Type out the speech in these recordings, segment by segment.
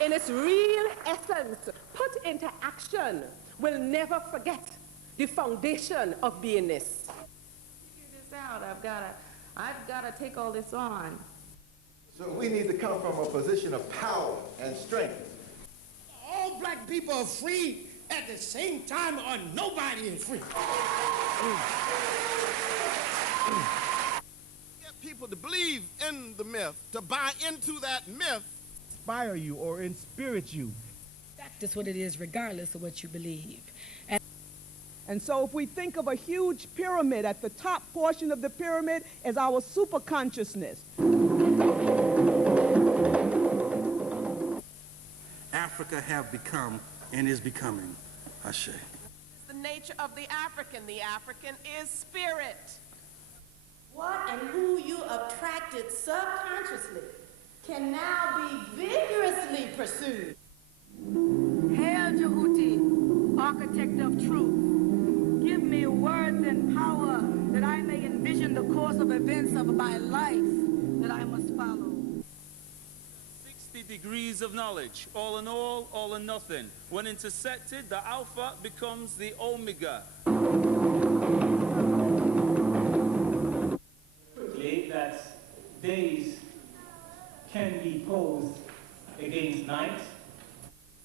in its real essence, put into action, will never forget the foundation of beingness. Figure this out. I've gotta take all this on. So we need to come from a position of power and strength. All black people are free at the same time, or nobody is free. Get people to believe in the myth, to buy into that myth. Inspire you or inspirit you. That's what it is, regardless of what you believe. And so if we think of a huge pyramid, at the top portion of the pyramid is our superconsciousness. Africa have become and is becoming. Ashe. It's the nature of the African. The African is spirit. What and who you attracted subconsciously can now be vigorously pursued. Hail Jehuti, architect of truth. Give me words and power that I may envision the course of events of my life that I must follow. 60 degrees of knowledge, all in all or nothing. When intersected, the alpha becomes the omega. Quickly, that days can be posed against night.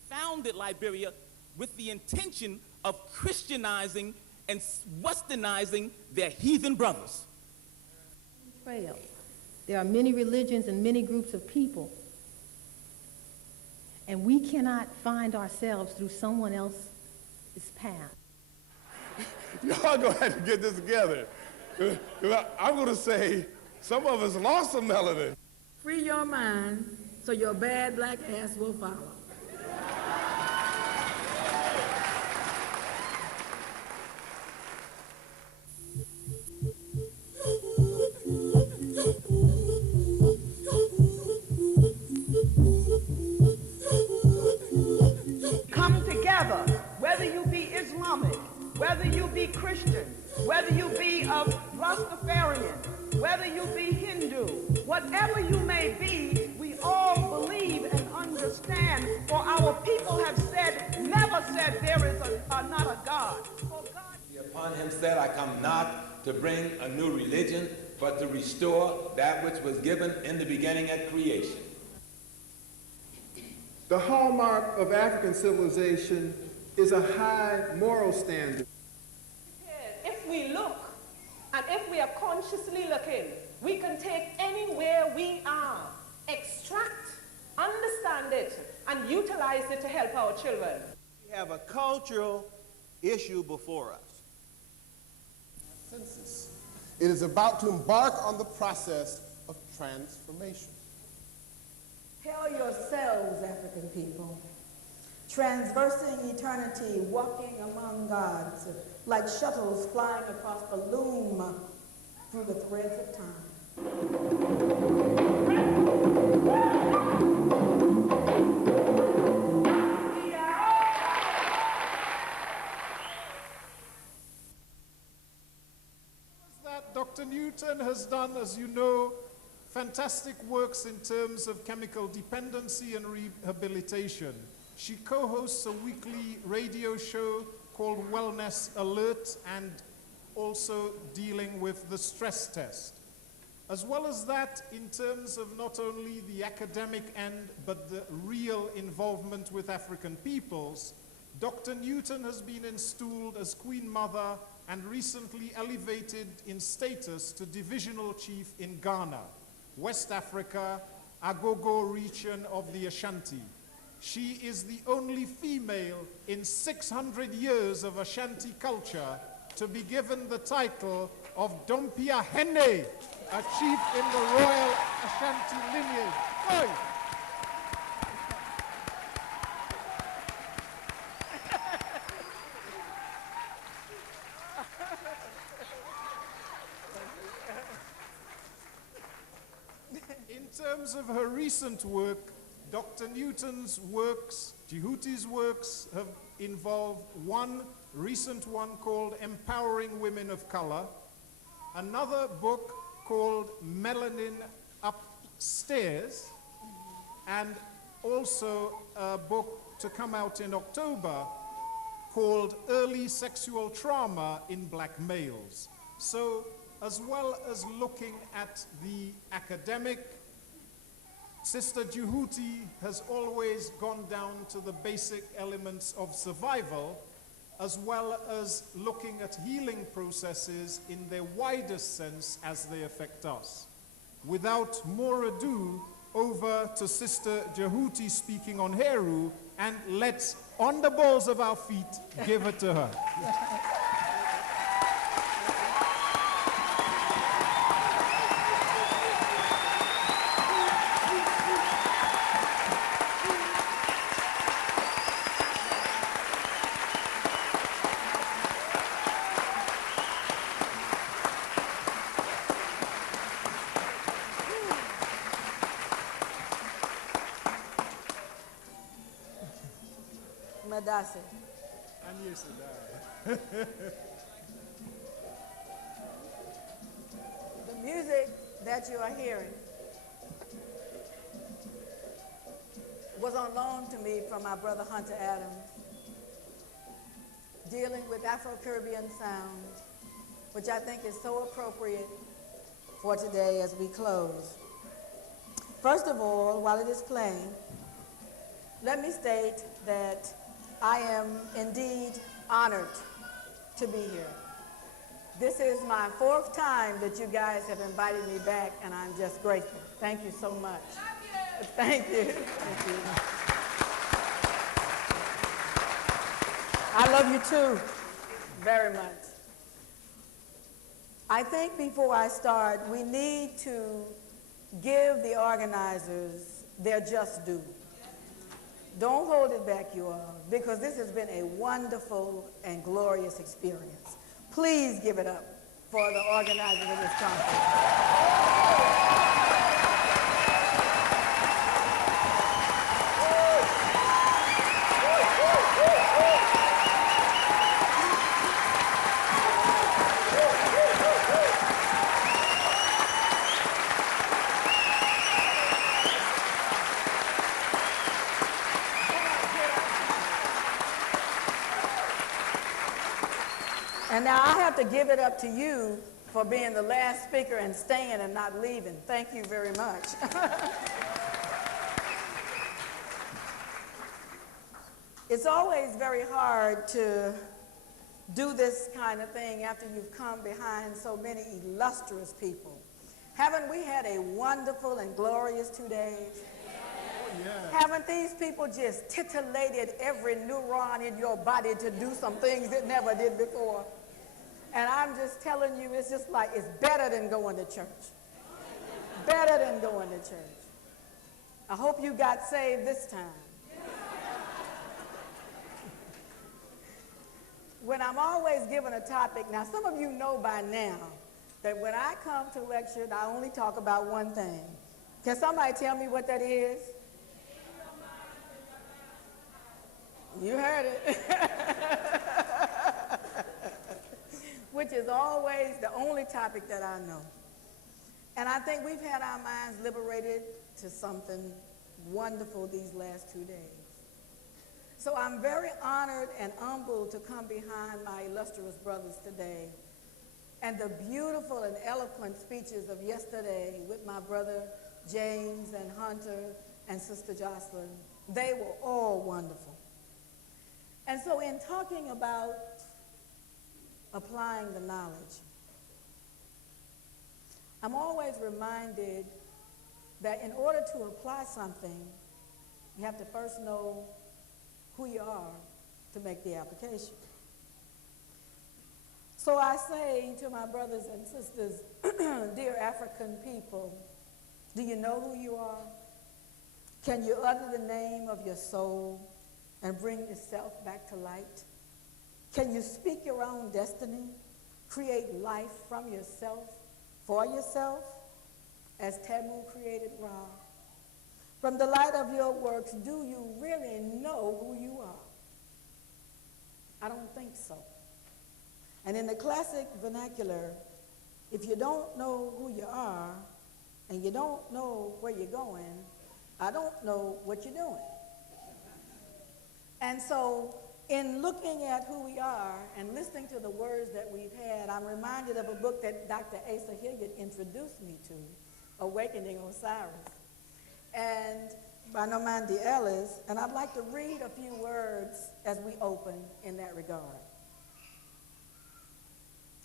Founded Liberia with the intention of Christianizing and westernizing their heathen brothers. There are many religions and many groups of people, and we cannot find ourselves through someone else's path. Y'all gonna have to get this together. I'm gonna say some of us lost some melanin. Free your mind so your bad black ass will follow. Come together, whether you be Islamic, whether you be Christian, whether you be of Rastafarian, whether you be Hindu, whatever you may be, we all believe and understand, for our people have said, never said there is not a God. Upon him said, I come not to bring a new religion, but to restore that which was given in the beginning at creation. The hallmark of African civilization is a high moral standard. If we look, and if we are consciously looking, we can take anywhere we are, extract, understand it, and utilize it to help our children. We have a cultural issue before us. Census. It is about to embark on the process of transformation. Hail yourselves, African people, transversing eternity, walking among gods, like shuttles flying across the loom through the threads of time. Dr. Newton has done, as you know, fantastic works in terms of chemical dependency and rehabilitation. She co-hosts a weekly radio show called Wellness Alert, and also dealing with the stress test. As well as that, in terms of not only the academic end, but the real involvement with African peoples, Dr. Newton has been installed as Queen Mother and recently elevated in status to Divisional Chief in Ghana, West Africa, Agogo region of the Ashanti. She is the only female in 600 years of Ashanti culture to be given the title of Dompia Hene, a chief in the royal Ashanti lineage. Oi! In terms of her recent work, Dr. Newton's works, Jehuti's works, have involved one recent one called Empowering Women of Color, another book called Melanin Upstairs, and also a book to come out in October called Early Sexual Trauma in Black Males. So as well as looking at the academic, Sister Jehuti has always gone down to the basic elements of survival, as well as looking at healing processes in their widest sense as they affect us. Without more ado, over to Sister Jehuti speaking on Heru, and let's, on the balls of our feet, give it to her. Madasi. And yes, it The music that you are hearing was on loan to me from my brother Hunter Adams, dealing with Afro-Caribbean sound, which I think is so appropriate for today as we close. First of all, while it is playing, let me state that I am indeed honored to be here. This is my 4th time that you guys have invited me back, and I'm just grateful. Thank you so much. Thank you. Thank you. I love you too, very much. I think before I start, we need to give the organizers their just due. Don't hold it back, you all, because this has been a wonderful and glorious experience. Please give it up for the organizers of this conference. And now I have to give it up to you for being the last speaker and staying and not leaving. Thank you very much. It's always very hard to do this kind of thing after you've come behind so many illustrious people. Haven't we had a wonderful and glorious 2 days? Yeah. Haven't these people just titillated every neuron in your body to do some things it never did before? And I'm just telling you, it's just like, it's better than going to church. Better than going to church. I hope you got saved this time. When I'm always given a topic, now some of you know by now that when I come to lecture, I only talk about one thing. Can somebody tell me what that is? You heard it. Which is always the only topic that I know. And I think we've had our minds liberated to something wonderful these last 2 days. So I'm very honored and humbled to come behind my illustrious brothers today. And the beautiful and eloquent speeches of yesterday with my brother James and Hunter and Sister Jocelyn, they were all wonderful. And so in talking about applying the knowledge, I'm always reminded that in order to apply something, you have to first know who you are to make the application. So I say to my brothers and sisters, dear African people, do you know who you are? Can you utter the name of your soul and bring yourself back to light? Can you speak your own destiny, create life from yourself, for yourself, as Tamu created Ra? From the light of your works, do you really know who you are? I don't think so. And in the classic vernacular, if you don't know who you are and you don't know where you're going, I don't know what you're doing. And so in looking at who we are and listening to the words that we've had, I'm reminded of a book that Dr. Asa Hilliard introduced me to, Awakening Osiris, and by Nomandi Ellis, and I'd like to read a few words as we open in that regard.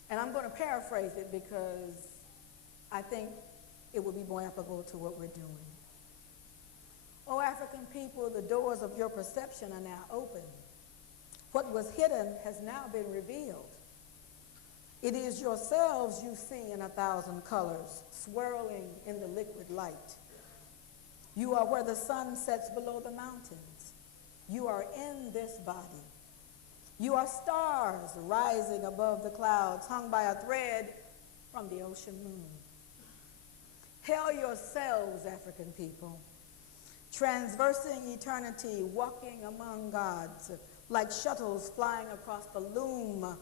And I'm going to paraphrase it because I think it will be more applicable to what we're doing. O African people, the doors of your perception are now open. What was hidden has now been revealed. It is yourselves you see in 1,000 colors, swirling in the liquid light. You are where the sun sets below the mountains. You are in this body. You are stars rising above the clouds, hung by a thread from the ocean moon. Hail yourselves, African people, transversing eternity, walking among gods, like shuttles flying across the loom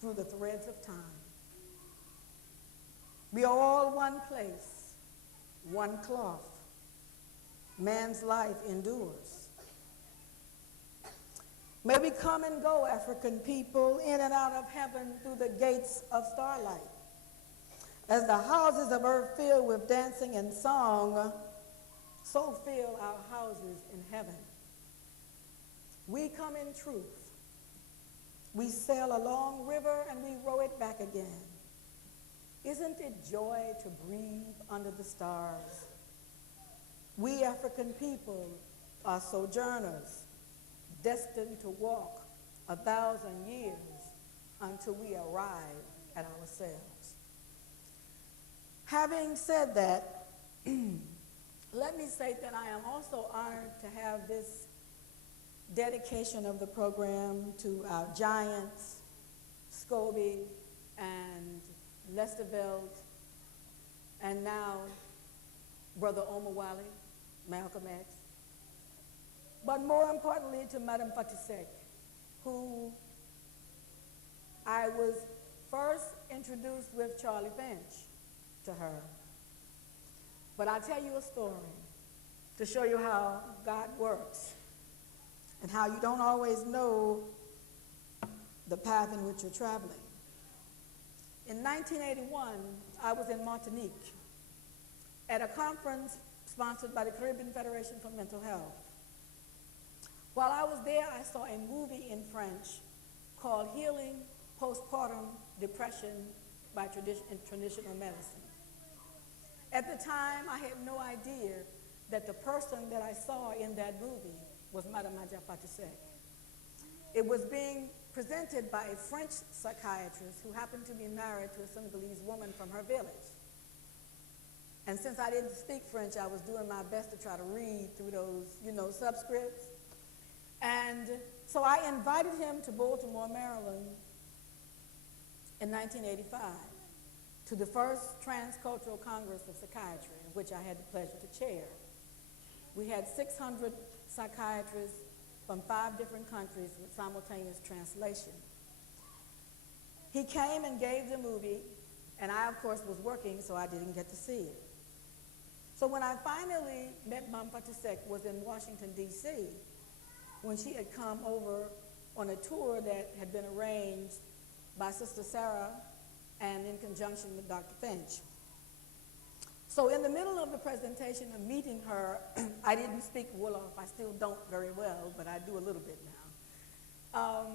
through the threads of time. We are all one place, one cloth. Man's life endures. May we come and go, African people, in and out of heaven through the gates of starlight. As the houses of earth fill with dancing and song, so fill our houses in heaven. We come in truth. We sail a long river and we row it back again. Isn't it joy to breathe under the stars? We African people are sojourners, destined to walk 1,000 years until we arrive at ourselves. Having said that, let me say that I am also honored to have this dedication of the program to our giants, Scobie and Lesterveld, and now Brother Omar Wally, Malcolm X, but more importantly to Madame Fatisek, who I was first introduced with Charlie Finch to her. But I'll tell you a story to show you how God works and how you don't always know the path in which you're traveling. In 1981, I was in Martinique at a conference sponsored by the Caribbean Federation for Mental Health. While I was there, I saw a movie in French called Healing Postpartum Depression by Traditional Medicine. At the time, I had no idea that the person that I saw in that movie was Madame Maja Fatisek. It was being presented by a French psychiatrist who happened to be married to a Senegalese woman from her village. And since I didn't speak French, I was doing my best to try to read through those, subscripts. And so I invited him to Baltimore, Maryland in 1985 to the first Transcultural Congress of Psychiatry, in which I had the pleasure to chair. We had 600 psychiatrists from 5 different countries with simultaneous translation. He came and gave the movie, and I, of course, was working, so I didn't get to see it. So when I finally met Mame Fatisek was in Washington, D.C., when she had come over on a tour that had been arranged by Sister Sarah and in conjunction with Dr. Finch. So in the middle of the presentation of meeting her, I didn't speak Wolof. I still don't very well, but I do a little bit now.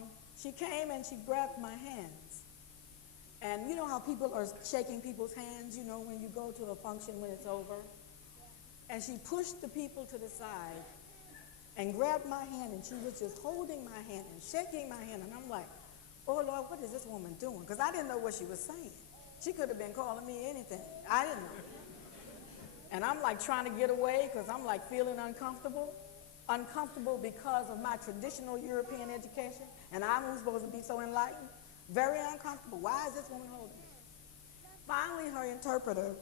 She came and she grabbed my hands. And you know how people are shaking people's hands, when you go to a function when it's over? And she pushed the people to the side and grabbed my hand, and she was just holding my hand and shaking my hand. And I'm like, oh, Lord, what is this woman doing? Because I didn't know what she was saying. She could have been calling me anything. I didn't know. And I'm like trying to get away because I'm like feeling uncomfortable. Uncomfortable because of my traditional European education, and I'm supposed to be so enlightened. Very uncomfortable. Why is this woman holding me? Finally, her interpreter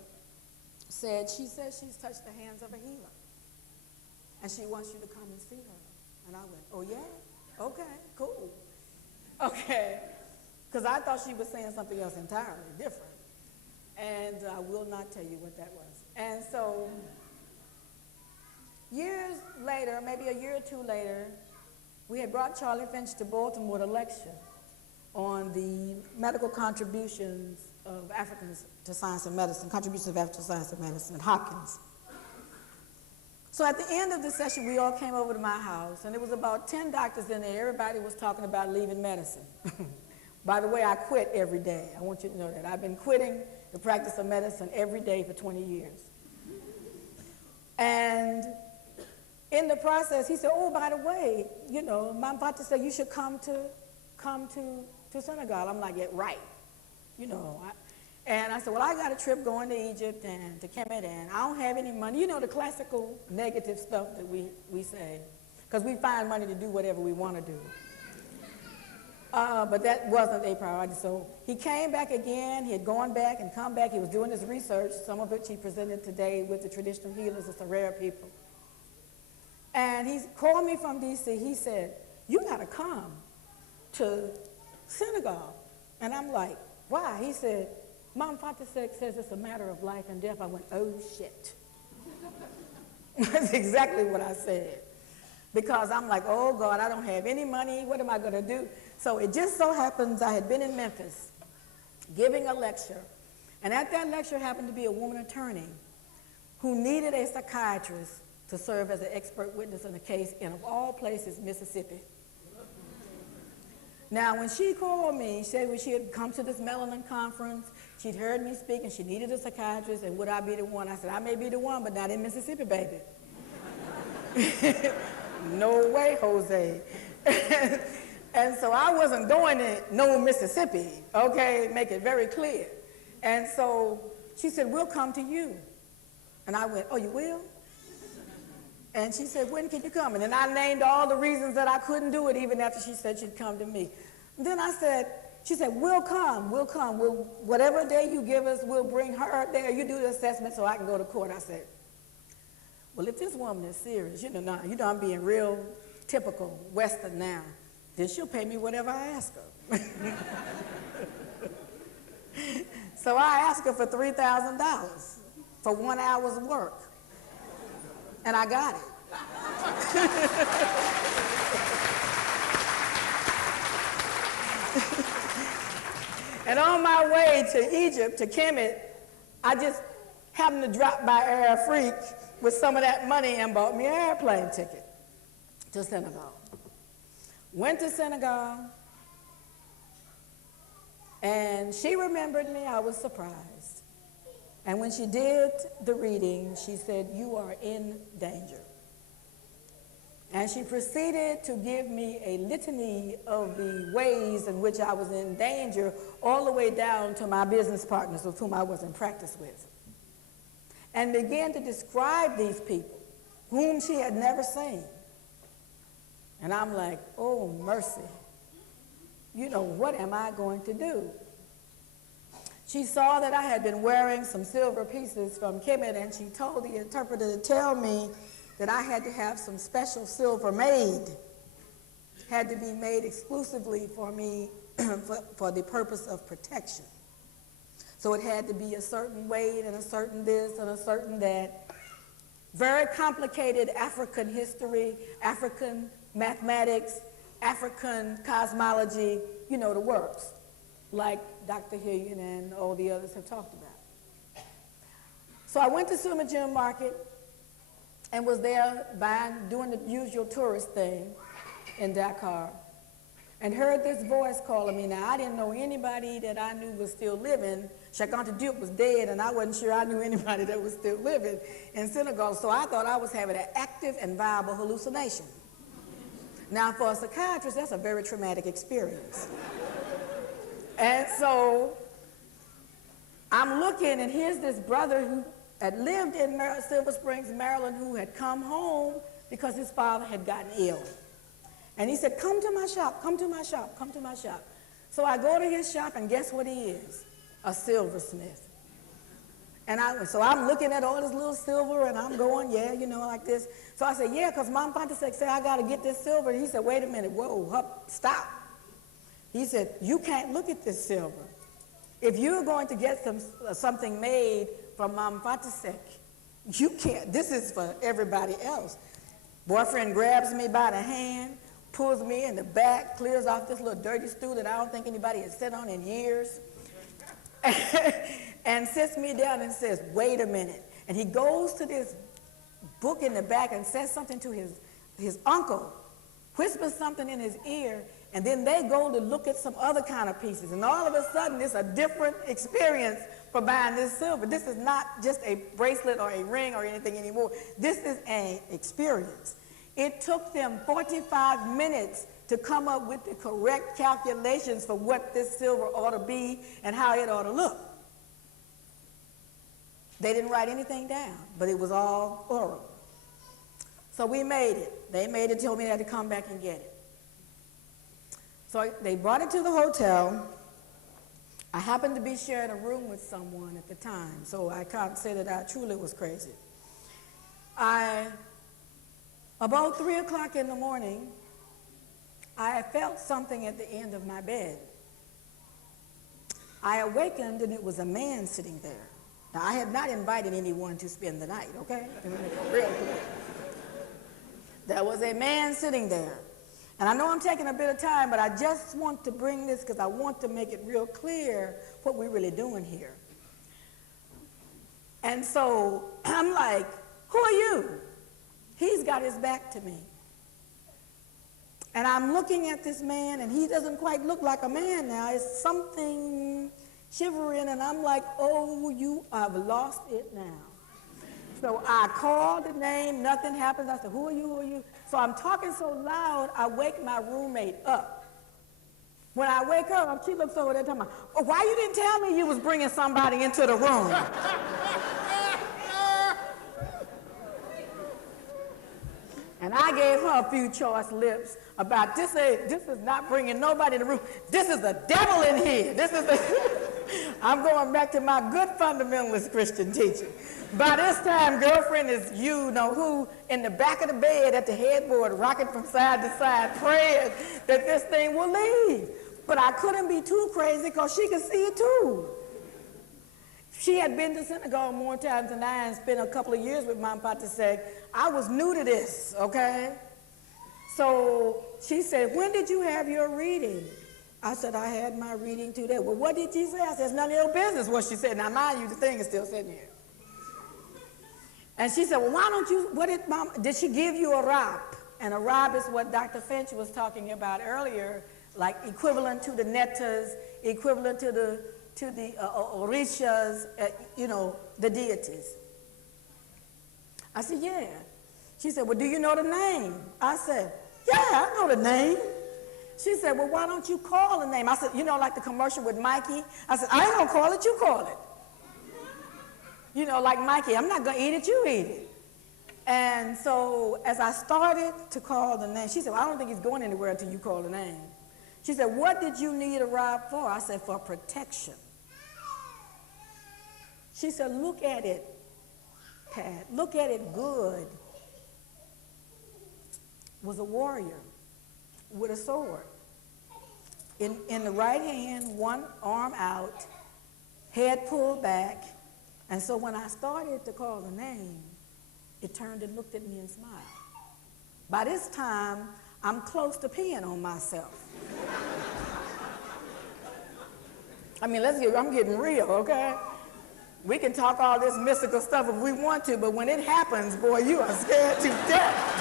said, she says she's touched the hands of a healer. And she wants you to come and see her. And I went, oh yeah? Okay, cool. Okay. Because I thought she was saying something else entirely different. And I will not tell you what that was. And so Years later, maybe a year or two later, we had brought Charlie Finch to Baltimore to lecture on the medical contributions of Africans to science and medicine, contributions of Africans to science and medicine at Hopkins. So at the end of the session, we all came over to my house, and there was about 10 doctors in there. Everybody was talking about leaving medicine. By the way, I quit every day. I want you to know that. I've been quitting the practice of medicine every day for 20 years. And in the process, he said, oh, by the way, you know, my doctor said you should come to Senegal. I'm like, yeah, right. You know, and I said, well, I got a trip going to Egypt and to Kemet, and I don't have any money. You know, the classical negative stuff that we say, because we find money to do whatever we want to do. But that wasn't a priority. So he came back again. He had gone back and come back. He was doing his research, some of which he presented today with the traditional healers of the rare people. And he called me from D.C. He said, you got to come to Senegal. And I'm like, why? He said, Mom Fatasek says it's a matter of life and death. I went, oh, shit. That's exactly what I said. Because I'm like, oh, God, I don't have any money. What am I going to do? So it just so happens I had been in Memphis giving a lecture. And at that lecture happened to be a woman attorney who needed a psychiatrist to serve as an expert witness in a case in, of all places, Mississippi. Now, when she called me, she said when she had come to this melanin conference, she'd heard me speak, and she needed a psychiatrist, and would I be the one? I said, I may be the one, but not in Mississippi, baby. No way, Jose. And so I wasn't going to no Mississippi, okay, make it very clear. And so she said, we'll come to you. And I went, oh, you will? And she said, when can you come? And then I named all the reasons that I couldn't do it, even after she said she'd come to me. And then I said, she said, we'll come. Whatever day you give us, we'll bring her there. You do the assessment so I can go to court. I said, well, if this woman is serious, you know I'm being real typical Western now, then she'll pay me whatever I ask her. So I asked her for $3,000 for 1 hour's work. And I got it. And on my way to Egypt, to Kemet, I just happened to drop by Air Freak with some of that money and bought me an airplane ticket to Senegal. Went to Senegal, and she remembered me. I was surprised. And when she did the reading, she said, you are in danger. And she proceeded to give me a litany of the ways in which I was in danger, all the way down to my business partners with whom I was in practice with, and began to describe these people whom she had never seen. And I'm like, oh, mercy. You know, what am I going to do? She saw that I had been wearing some silver pieces from Kemet, and she told the interpreter to tell me that I had to have some special silver made. Had to be made exclusively for me for the purpose of protection. So it had to be a certain weight and a certain this and a certain that. Very complicated African history, African mathematics, African cosmology, you know, the works, like Dr. Hillian and all the others have talked about. So I went to Sumajim Market and was there doing the usual tourist thing in Dakar, and heard this voice calling me. Now, I didn't know anybody that I knew was still living. Shakanta Duke was dead, and I wasn't sure I knew anybody that was still living in Senegal, so I thought I was having an active and viable hallucination. Now, for a psychiatrist, that's a very traumatic experience. And so I'm looking, and here's this brother who had lived in Silver Springs, Maryland, who had come home because his father had gotten ill. And he said, come to my shop, come to my shop, come to my shop. So I go to his shop, and guess what he is? A silversmith. And so I'm looking at all this little silver, and I'm going, yeah, you know, like this. So I said, yeah, because Mom Pontiac said, I got to get this silver. And he said, wait a minute, whoa, stop. He said, you can't look at this silver. If you're going to get something made from Mom Pontiac, you can't. This is for everybody else. Boyfriend grabs me by the hand, pulls me in the back, clears off this little dirty stool that I don't think anybody has sat on in years, and sits me down and says, wait a minute. And he goes to this book in the back and says something to his uncle, whispers something in his ear, and then they go to look at some other kind of pieces. And all of a sudden, it's a different experience for buying this silver. This is not just a bracelet or a ring or anything anymore. This is an experience. It took them 45 minutes to come up with the correct calculations for what this silver ought to be and how it ought to look. They didn't write anything down, but it was all oral. So we made it. They made it, told me they had to come back and get it. So they brought it to the hotel. I happened to be sharing a room with someone at the time, so I can't say that I truly was crazy. About 3 o'clock in the morning, I felt something at the end of my bed. I awakened and it was a man sitting there. Now, I had not invited anyone to spend the night, okay? Let me make it real clear. There was a man sitting there. And I know I'm taking a bit of time, but I just want to bring this because I want to make it real clear what we're really doing here. And so I'm like, who are you? He's got his back to me. And I'm looking at this man, and he doesn't quite look like a man now. It's something shivering, and I'm like, oh, you have lost it now. So I called the name, nothing happens. I said, who are you, who are you? So I'm talking so loud, I wake my roommate up. When I wake her up, she looks over there talking about, oh, why you didn't tell me you was bringing somebody into the room? And I gave her a few choice lips about this is not bringing nobody in the room. This is the devil in here. I'm going back to my good fundamentalist Christian teaching. By this time, girlfriend is you know who in the back of the bed at the headboard, rocking from side to side, praying that this thing will leave. But I couldn't be too crazy because she could see it too. She had been to synagogue more times than I and spent a couple of years with Mom Patricia. I was new to this, okay? So she said, when did you have your reading? I said, I had my reading today. Well, what did she say? I said, it's none of your business what she said. Now, mind you, the thing is still sitting here. And she said, well, why don't you, did she give you a rap? And a rap is what Dr. Finch was talking about earlier, like equivalent to the nettas, equivalent to the orishas, the deities. I said, yeah. She said, well, do you know the name? I said, yeah, I know the name. She said, well, why don't you call the name? I said, like the commercial with Mikey? I said, I ain't gonna call it, you call it. Like Mikey, I'm not gonna eat it, you eat it. And so as I started to call the name, she said, well, I don't think he's going anywhere until you call the name. She said, what did you need a rod for? I said, for protection. She said, look at it, Pat. Look at it good. Was a warrior with a sword. In the right hand, one arm out, head pulled back. And so when I started to call the name, it turned and looked at me and smiled. By this time, I'm close to peeing on myself. I mean, I'm getting real, okay? We can talk all this mystical stuff if we want to, but when it happens, boy, you are scared to death.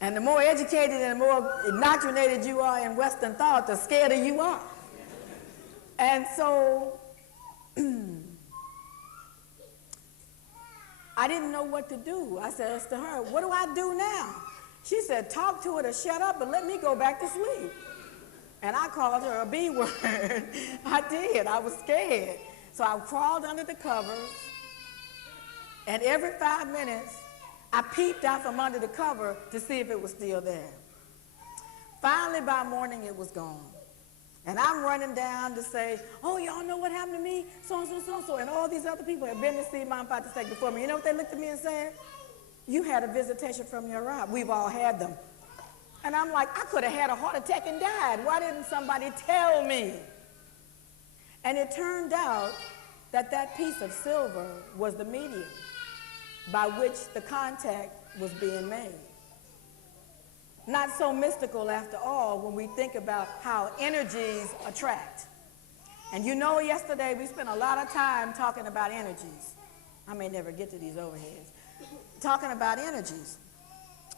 And the more educated and the more indoctrinated you are in Western thought, the scarier you are. And so I didn't know what to do. I said to her, what do I do now? She said, talk to her to shut up and let me go back to sleep. And I called her a B word. I did. I was scared. So I crawled under the covers, and every 5 minutes, I peeped out from under the cover to see if it was still there. Finally, by morning, it was gone. And I'm running down to say, oh, y'all know what happened to me? So-and-so, so-and-so. And all these other people have been to see Mom Patricia before me. You know what they looked at me and said? You had a visitation from your rod. We've all had them. And I'm like, I could have had a heart attack and died. Why didn't somebody tell me? And it turned out that that piece of silver was the medium by which the contact was being made. Not so mystical after all when we think about how energies attract. And you know, yesterday we spent a lot of time talking about energies. I may never get to these overheads. Talking about energies.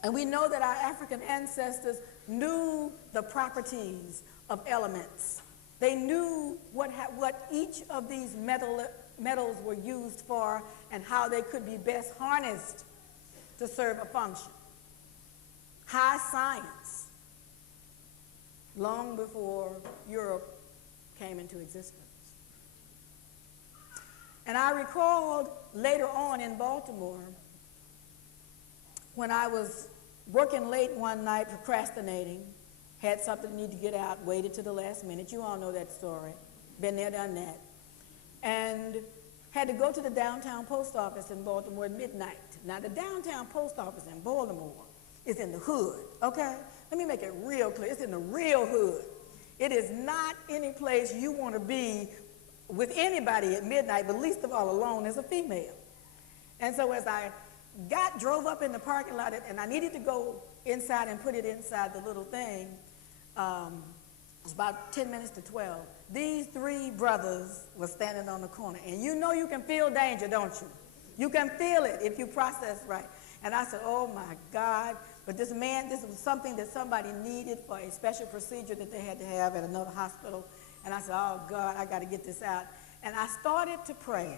And we know that our African ancestors knew the properties of elements. They knew what each of these metals were used for and how they could be best harnessed to serve a function. High science, long before Europe came into existence. And I recalled later on in Baltimore when I was working late one night, procrastinating, had something to need to get out, waited to the last minute. You all know that story. Been there, done that. And had to go to the downtown post office in Baltimore at midnight. Now, the downtown post office in Baltimore is in the hood, okay? Let me make it real clear. It's in the real hood. It is not any place you want to be with anybody at midnight, but least of all alone as a female. And so as I drove up in the parking lot, and I needed to go inside and put it inside the little thing, it was about 10 minutes to 12. These three brothers were standing on the corner. And you know you can feel danger, don't you? You can feel it if you process right. And I said, oh my God. But this was something that somebody needed for a special procedure that they had to have at another hospital. And I said, oh God, I got to get this out. And I started to pray.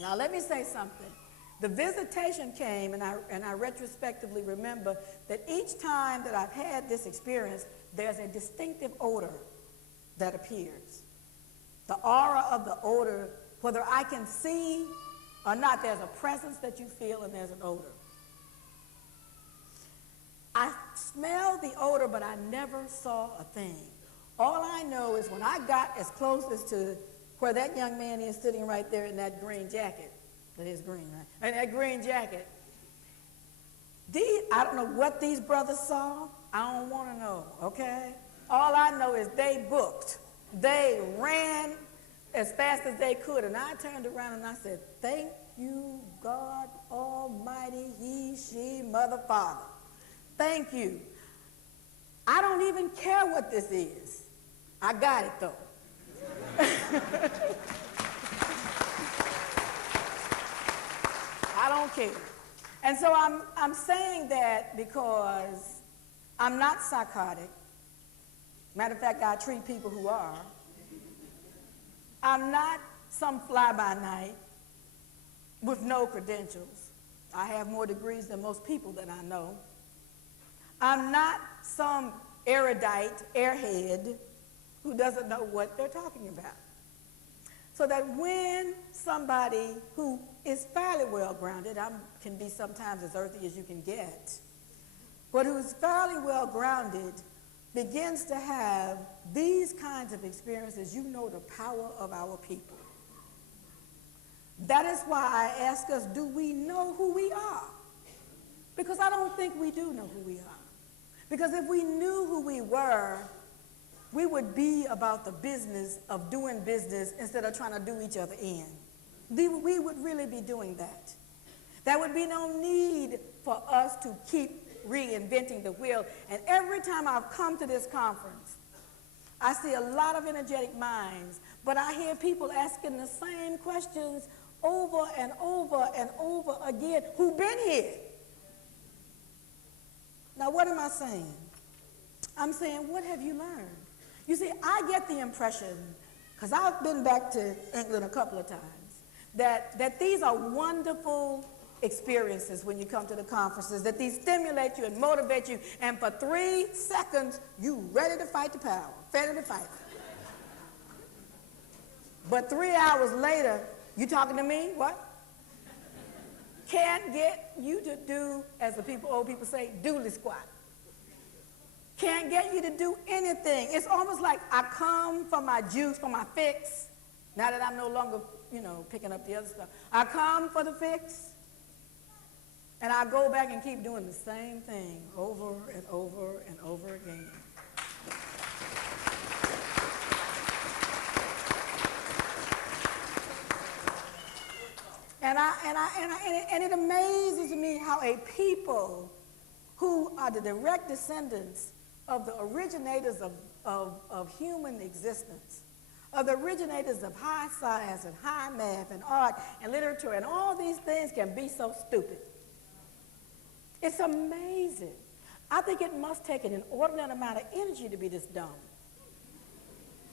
Now let me say something. The visitation came, and I retrospectively remember that each time that I've had this experience, there's a distinctive odor that appears. The aura of the odor, whether I can see or not, there's a presence that you feel and there's an odor. I smelled the odor, but I never saw a thing. All I know is when I got as close as to where that young man is sitting right there in that green jacket, that is green, right? And that green jacket, I don't know what these brothers saw. I don't want to know, okay? All I know is they booked. They ran as fast as they could, and I turned around and I said, thank you, God Almighty, He, She, Mother, Father. Thank you. I don't even care what this is. I got it, though. I don't care. And so I'm saying that because I'm not psychotic. Matter of fact, I treat people who are. I'm not some fly-by-night with no credentials. I have more degrees than most people that I know. I'm not some erudite airhead who doesn't know what they're talking about. So that when somebody who is fairly well-grounded, I can be sometimes as earthy as you can get, but who's fairly well-grounded begins to have these kinds of experiences, you know the power of our people. That is why I ask us, do we know who we are? Because I don't think we do know who we are. Because if we knew who we were, we would be about the business of doing business instead of trying to do each other in. We would really be doing that. There would be no need for us to keep reinventing the wheel. And every time I've come to this conference, I see a lot of energetic minds, but I hear people asking the same questions over and over and over again who've been here. Now, what am I saying? I'm saying, what have you learned? You see, I get the impression, because I've been back to England a couple of times, that these are wonderful experiences when you come to the conferences, that these stimulate you and motivate you, and for 3 seconds, you ready to fight the power, ready to fight. But 3 hours later, you talking to me? What? Can't get you to do, as the old people say, doodly squat. Can't get you to do anything. It's almost like I come for my juice, for my fix, now that I'm no longer, picking up the other stuff. I come for the fix, and I go back and keep doing the same thing over and over and over again. And it amazes me how a people who are the direct descendants of the originators of human existence, of the originators of high science and high math and art and literature and all these things can be so stupid. It's amazing. I think it must take an inordinate amount of energy to be this dumb.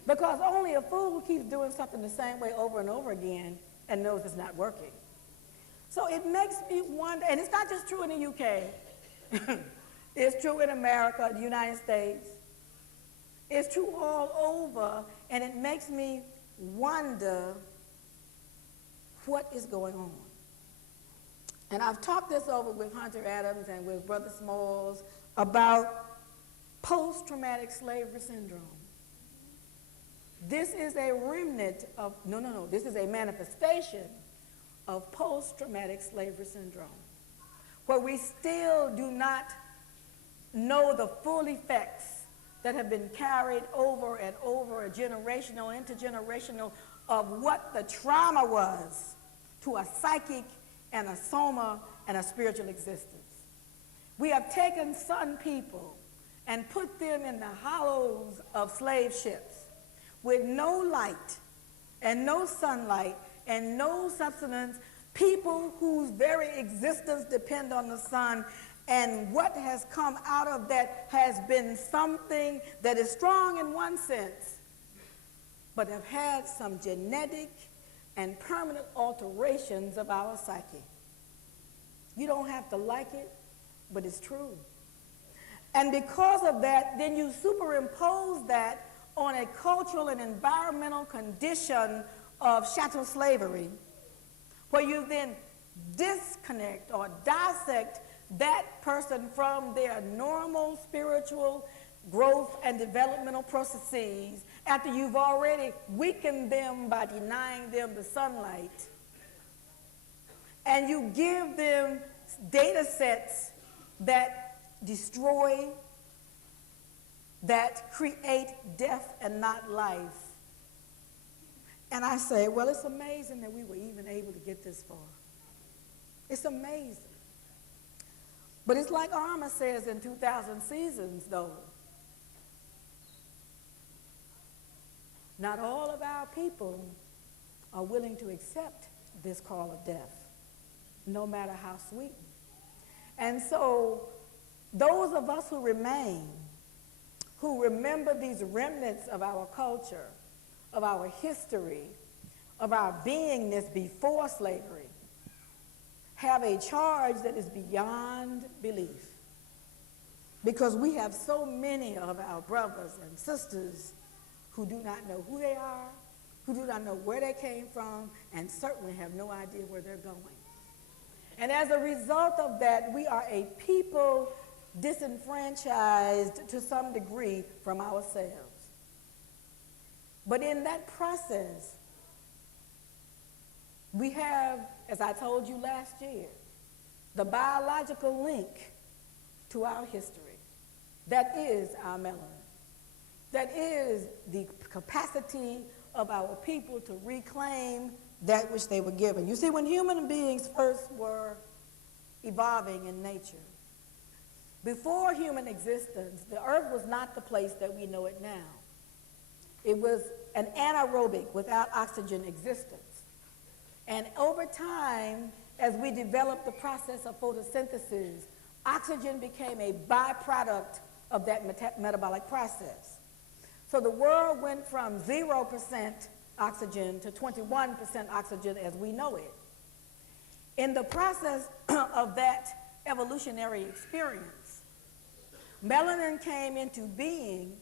Because only a fool keeps doing something the same way over and over again and knows it's not working. So it makes me wonder, and it's not just true in the UK. It's true in America, the United States. It's true all over, and it makes me wonder what is going on. And I've talked this over with Hunter Adams and with Brother Smalls about post-traumatic slavery syndrome. This is a remnant of, this is a manifestation of post-traumatic slavery syndrome, where we still do not know the full effects that have been carried over and over, a generational, intergenerational, of what the trauma was to a psychic and a soma and a spiritual existence. We have taken some people and put them in the hollows of slave ships with no light and no sunlight and no substance, people whose very existence depend on the sun, and what has come out of that has been something that is strong in one sense, but have had some genetic and permanent alterations of our psyche. You don't have to like it, but it's true. And because of that, then you superimpose that on a cultural and environmental condition of chattel slavery, where you then disconnect or dissect that person from their normal spiritual growth and developmental processes after you've already weakened them by denying them the sunlight. And you give them data sets that destroy, that create death and not life. And I say, well, it's amazing that we were even able to get this far. It's amazing. But it's like Arma says in 2000 Seasons, though. Not all of our people are willing to accept this call of death, no matter how sweet. And so those of us who remain, who remember these remnants of our culture, of our history, of our beingness before slavery, have a charge that is beyond belief. Because we have so many of our brothers and sisters who do not know who they are, who do not know where they came from, and certainly have no idea where they're going. And as a result of that, we are a people disenfranchised to some degree from ourselves. But in that process, we have, as I told you last year, the biological link to our history. That is our melanin. That is the capacity of our people to reclaim that which they were given. You see, when human beings first were evolving in nature, before human existence, the earth was not the place that we know it now. It was an anaerobic, without oxygen existence. And over time, as we developed the process of photosynthesis, oxygen became a byproduct of that metabolic process. So the world went from 0% oxygen to 21% oxygen as we know it. In the process of that evolutionary experience, melanin came into being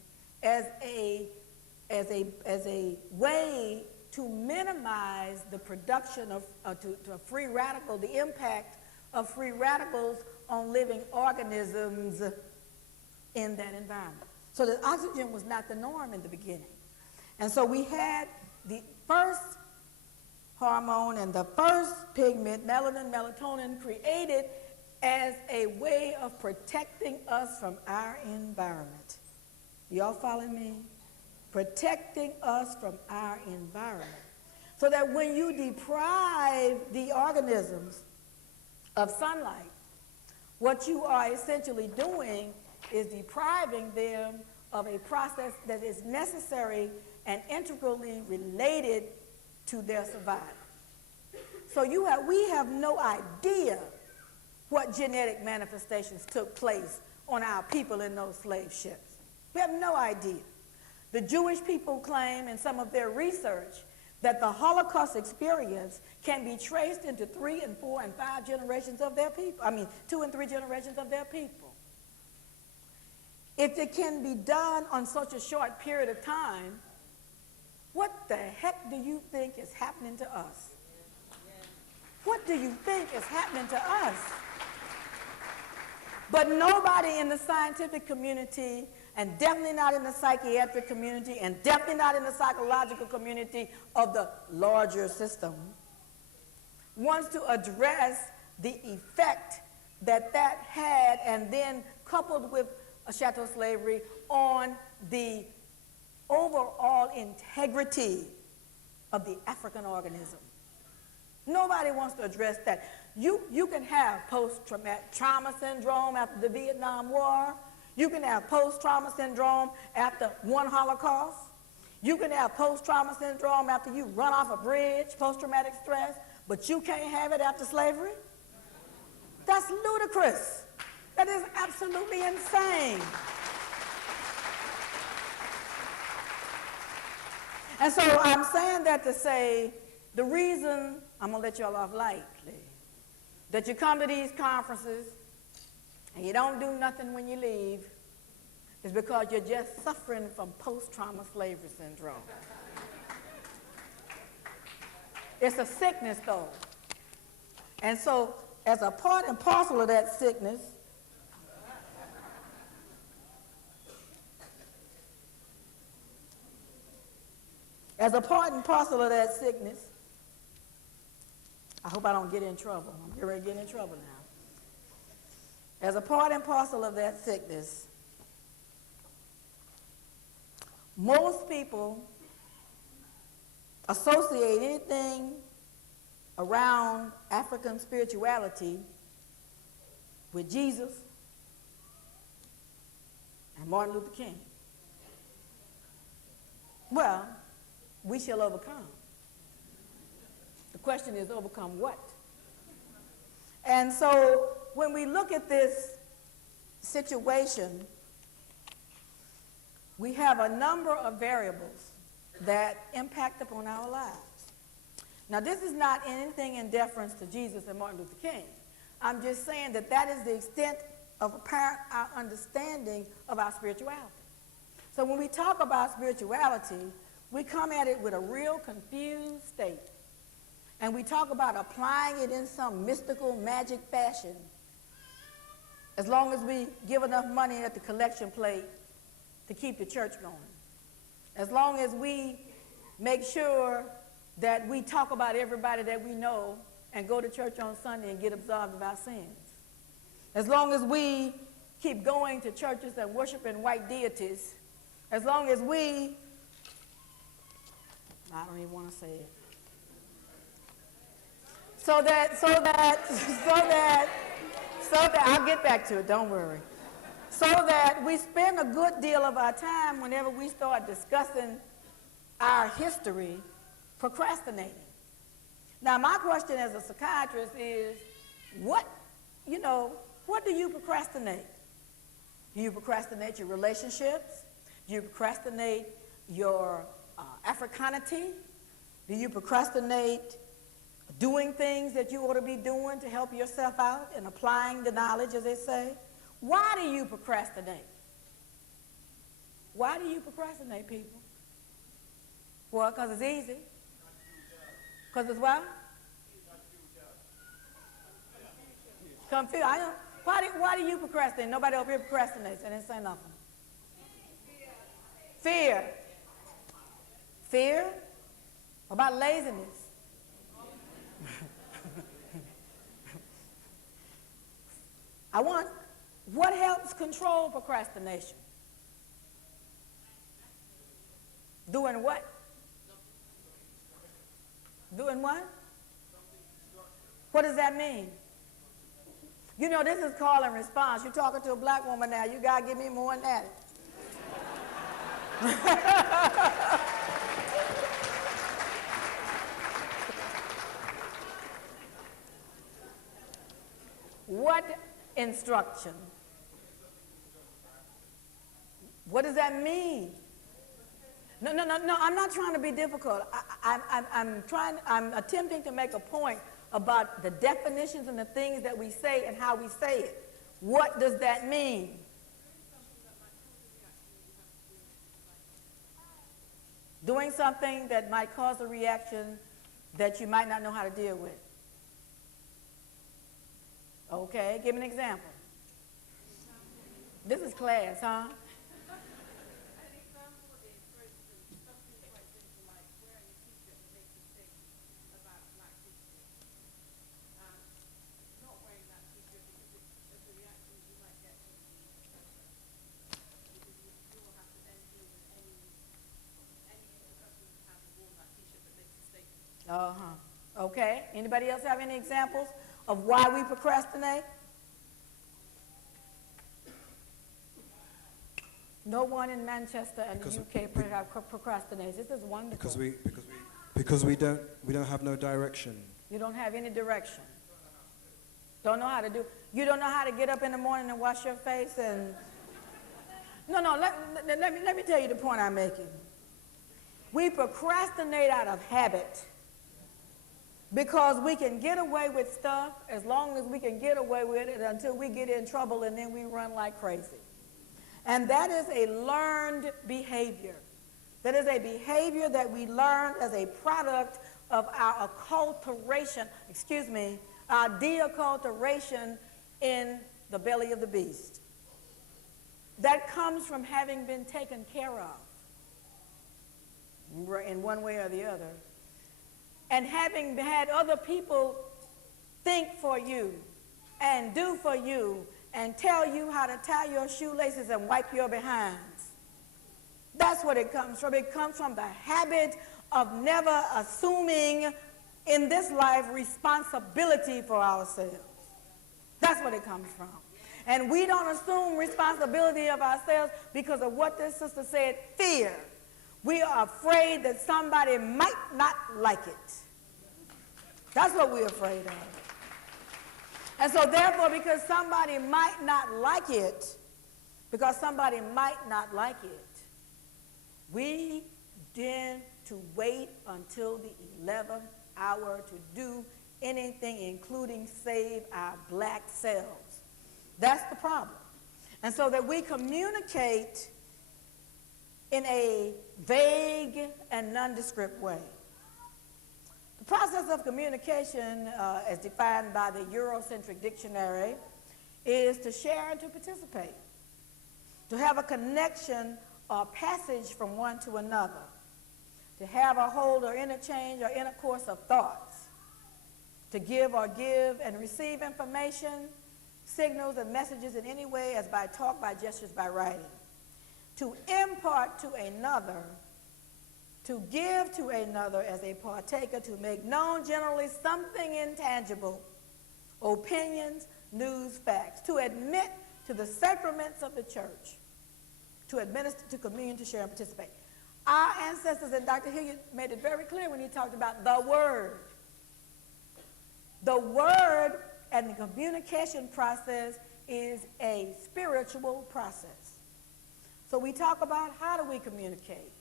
as a way to minimize the production of to free radical, the impact of free radicals on living organisms in that environment. So that oxygen was not the norm in the beginning. And so we had the first hormone and the first pigment, melanin, melatonin, created as a way of protecting us from our environment. Y'all following me? Protecting us from our environment. So that when you deprive the organisms of sunlight, what you are essentially doing is depriving them of a process that is necessary and integrally related to their survival. So we have no idea what genetic manifestations took place on our people in those slave ships. We have no idea. The Jewish people claim in some of their research that the Holocaust experience can be traced into 3 and 4 and 5 generations of their people. 2 and 3 generations of their people. If it can be done on such a short period of time, what the heck do you think is happening to us? What do you think is happening to us? But nobody in the scientific community, and definitely not in the psychiatric community, and definitely not in the psychological community of the larger system, wants to address the effect that that had, and then coupled with chattel slavery, on the overall integrity of the African organism. Nobody wants to address that. You can have post-traumatic trauma syndrome after the Vietnam War. You can have post-trauma syndrome after one Holocaust. You can have post-trauma syndrome after you run off a bridge, post-traumatic stress, but you can't have it after slavery? That's ludicrous. That is absolutely insane. And so I'm saying that to say the reason, I'm going to let y'all off lightly, that you come to these conferences and you don't do nothing when you leave is because you're just suffering from post-trauma slavery syndrome. It's a sickness, though. And so as a part and parcel of that sickness, I hope I don't get in trouble. I'm getting ready to get in trouble now. As a part and parcel of that sickness, most people associate anything around African spirituality with Jesus and Martin Luther King. Well, we shall overcome. The question is, overcome what? And so when we look at this situation, we have a number of variables that impact upon our lives. Now, this is not anything in deference to Jesus and Martin Luther King. I'm just saying that that is the extent of our understanding of our spirituality. So when we talk about spirituality, we come at it with a real confused state. And we talk about applying it in some mystical magic fashion. As long as we give enough money at the collection plate to keep the church going. As long as we make sure that we talk about everybody that we know and go to church on Sunday and get absolved of our sins. As long as we keep going to churches and worshiping white deities. As long as we, I don't even want to say it. So that, I'll get back to it, don't worry. So that we spend a good deal of our time whenever we start discussing our history procrastinating. Now, my question as a psychiatrist is, what do you procrastinate? Do you procrastinate your relationships? Do you procrastinate your Africanity? Do you procrastinate doing things that you ought to be doing to help yourself out and applying the knowledge, as they say? Why do you procrastinate? Why do you procrastinate, people? Well, because it's easy. Because it's what? Confused. I know. Why do you procrastinate? Nobody over here procrastinates. I didn't say nothing. Fear. Fear? What about laziness? What helps control procrastination? Doing what? Doing what? What does that mean? You know, this is call and response. You're talking to a black woman now. You got to give me more than that. What instruction? What does that mean? No, I'm not trying to be difficult. I'm attempting to make a point about the definitions and the things that we say and how we say it. What does that mean? Doing something that might cause a reaction that you might not know how to deal with. Okay, give me an example. This is class, huh? Okay. Anybody else have any examples of why we procrastinate? No one in Manchester and the UK procrastinates. This is wonderful. Because we don't have no direction. You don't have any direction. Don't know how to do. You don't know how to get up in the morning and wash your face and. No. Let me tell you the point I'm making. We procrastinate out of habit. Because we can get away with stuff as long as we can get away with it until we get in trouble and then we run like crazy. And that is a learned behavior. That is a behavior that we learned as a product of our our deacculturation in the belly of the beast. That comes from having been taken care of in one way or the other. And having had other people think for you and do for you and tell you how to tie your shoelaces and wipe your behinds. That's what it comes from. It comes from the habit of never assuming in this life responsibility for ourselves. That's what it comes from. And we don't assume responsibility of ourselves because of what this sister said, fear. We are afraid that somebody might not like it. That's what we're afraid of. And so therefore, because somebody might not like it, we tend to wait until the 11th hour to do anything, including save our black selves. That's the problem. And so that we communicate in a vague and nondescript way. The process of communication, as defined by the Eurocentric Dictionary, is to share and to participate, to have a connection or passage from one to another, to have or hold or interchange or intercourse of thoughts, to give or give and receive information, signals and messages in any way as by talk, by gestures, by writing, to impart to another, to give to another as a partaker, to make known generally something intangible, opinions, news, facts, to admit to the sacraments of the church, to administer to communion, to share and participate. Our ancestors, and Dr. Hilliard made it very clear when he talked about the word. The word and the communication process is a spiritual process. So we talk about how do we communicate.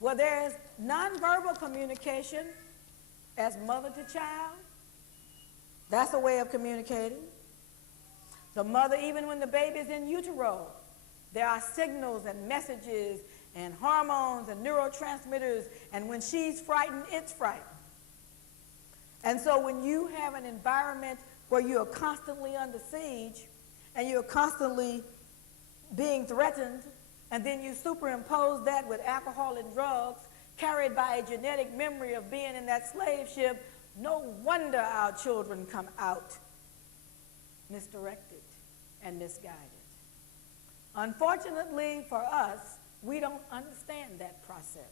Well, there's nonverbal communication as mother to child. That's a way of communicating. The mother, even when the baby is in utero, there are signals and messages and hormones and neurotransmitters, and when she's frightened, it's frightened. And so when you have an environment where you're constantly under siege and you're constantly being threatened, and then you superimpose that with alcohol and drugs, carried by a genetic memory of being in that slave ship, no wonder our children come out misdirected and misguided. Unfortunately for us, we don't understand that process.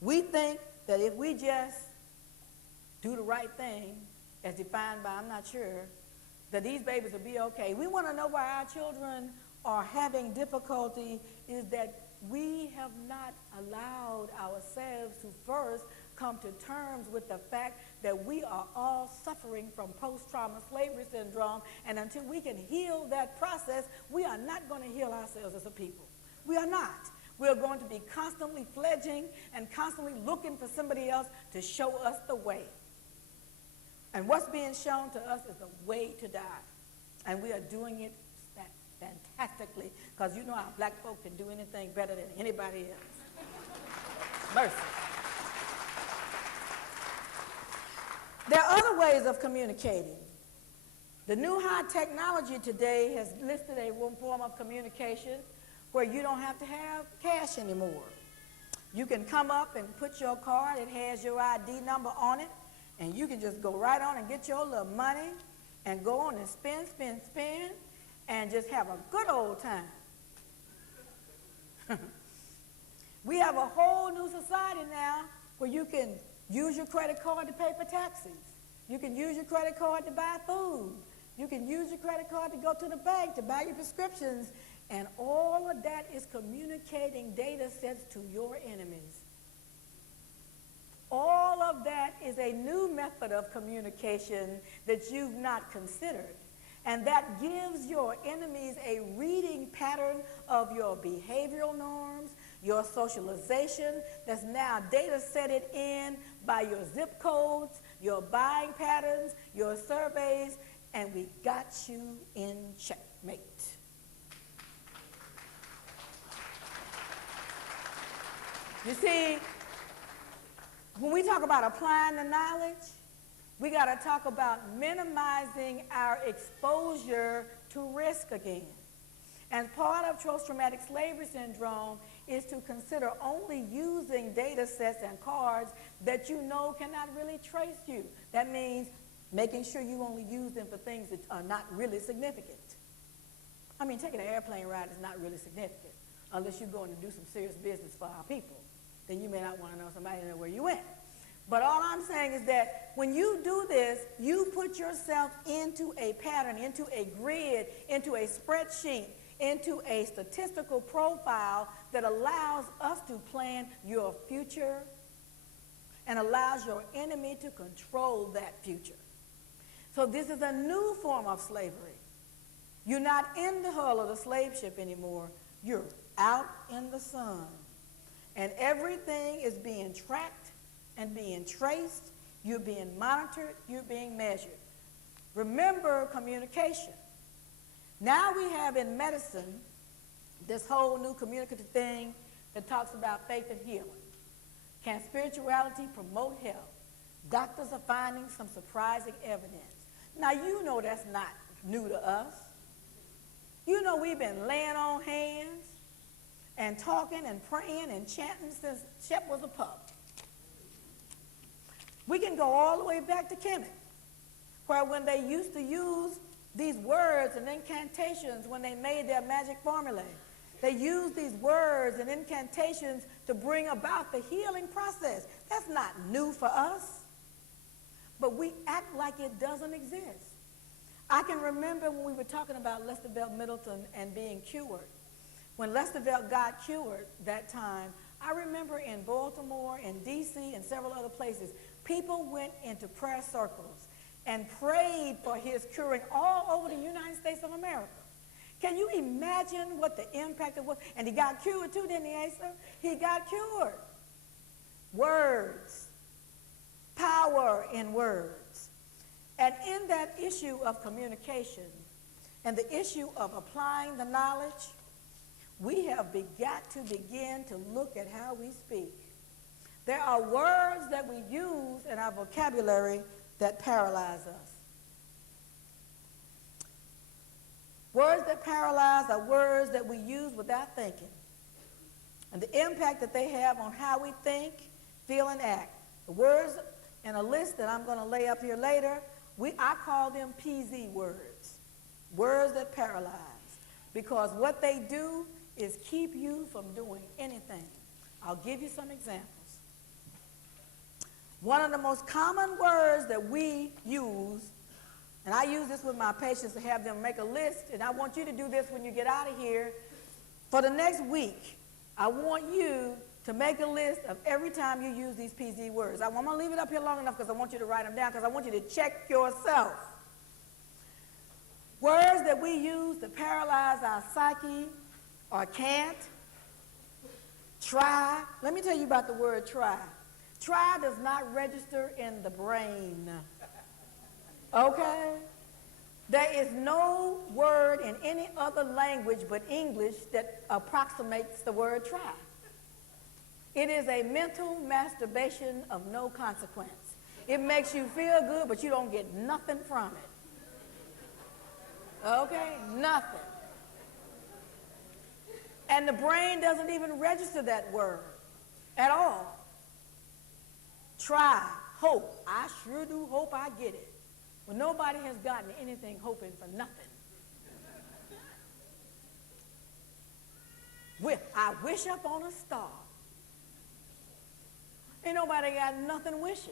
We think that if we just do the right thing, as defined by I'm not sure, that these babies will be okay. We want to know why our children are having difficulty is that we have not allowed ourselves to first come to terms with the fact that we are all suffering from post-trauma slavery syndrome, and until we can heal that process, we are not going to heal ourselves as a people. We are not. We're going to be constantly fledging and constantly looking for somebody else to show us the way. And what's being shown to us is the way to die. And we are doing it fantastically, because you know our black folk can do anything better than anybody else. Mercy. There are other ways of communicating. The new high technology today has listed a form of communication where you don't have to have cash anymore. You can come up and put your card, it has your ID number on it, and you can just go right on and get your little money and go on and spend, and just have a good old time. We have a whole new society now where you can use your credit card to pay for taxis. You can use your credit card to buy food. You can use your credit card to go to the bank to buy your prescriptions. And all of that is communicating data sets to your enemies. All of that is a new method of communication that you've not considered. And that gives your enemies a reading pattern of your behavioral norms, your socialization, that's now data setted in by your zip codes, your buying patterns, your surveys, and we got you in checkmate. You see, when we talk about applying the knowledge, we got to talk about minimizing our exposure to risk again. And part of post-traumatic slavery syndrome is to consider only using data sets and cards that you know cannot really trace you. That means making sure you only use them for things that are not really significant. I mean, taking an airplane ride is not really significant unless you're going to do some serious business for our people. Then you may not want to know somebody to know where you went. But all I'm saying is that when you do this, you put yourself into a pattern, into a grid, into a spreadsheet, into a statistical profile that allows us to plan your future and allows your enemy to control that future. So this is a new form of slavery. You're not in the hull of the slave ship anymore. You're out in the sun. And everything is being tracked and being traced. You're being monitored. You're being measured. Remember communication. Now we have in medicine this whole new communicative thing that talks about faith and healing. Can spirituality promote health? Doctors are finding some surprising evidence. Now you know that's not new to us. You know we've been laying on hands and talking and praying and chanting since Shep was a pup. We can go all the way back to Kemet, where when they used to use these words and incantations when they made their magic formulae, they used these words and incantations to bring about the healing process. That's not new for us, but we act like it doesn't exist. I can remember when we were talking about Lester Belt Middleton and being cured. When Lester Belt got cured that time, I remember in Baltimore, in D.C., and several other places, people went into prayer circles and prayed for his curing all over the United States of America. Can you imagine what the impact it was? And he got cured too, didn't he, Asa? He got cured. Words. Power in words. And in that issue of communication and the issue of applying the knowledge, we have got to begin to look at how we speak. There are words that we use in our vocabulary that paralyze us. Words that paralyze are words that we use without thinking. And the impact that they have on how we think, feel, and act. The words in a list that I'm going to lay up here later, I call them PZ words. Words that paralyze. Because what they do is keep you from doing anything. I'll give you some examples. One of the most common words that we use, and I use this with my patients to have them make a list, and I want you to do this when you get out of here. For the next week, I want you to make a list of every time you use these PZ words. I'm going to leave it up here long enough because I want you to write them down, because I want you to check yourself. Words that we use to paralyze our psyche or can't. Try. Let me tell you about the word try. Try does not register in the brain. Okay? There is no word in any other language but English that approximates the word try. It is a mental masturbation of no consequence. It makes you feel good, but you don't get nothing from it. Okay? Nothing. And the brain doesn't even register that word at all. Try, hope. I sure do hope I get it. Well, nobody has gotten anything hoping for nothing. I wish up on a star. Ain't nobody got nothing wishing.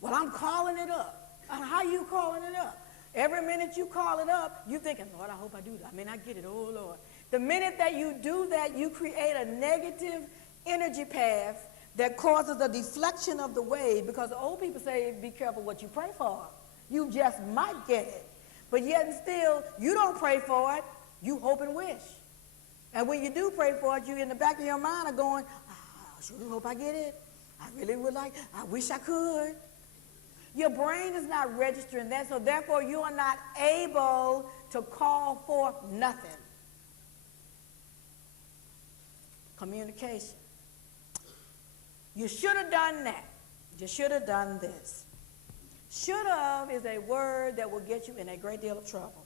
Well, I'm calling it up. How you calling it up? Every minute you call it up, you thinking, Lord, I hope I do that. I mean, I get it, oh, Lord. The minute that you do that, you create a negative energy path that causes a deflection of the wave, because the old people say, be careful what you pray for. You just might get it. But yet and still, you don't pray for it, you hope and wish. And when you do pray for it, you in the back of your mind are going, I sure hope I get it. I really would like, I wish I could. Your brain is not registering that, so therefore you are not able to call forth nothing. Communication. You should have done that. You should have done this. Should have is a word that will get you in a great deal of trouble.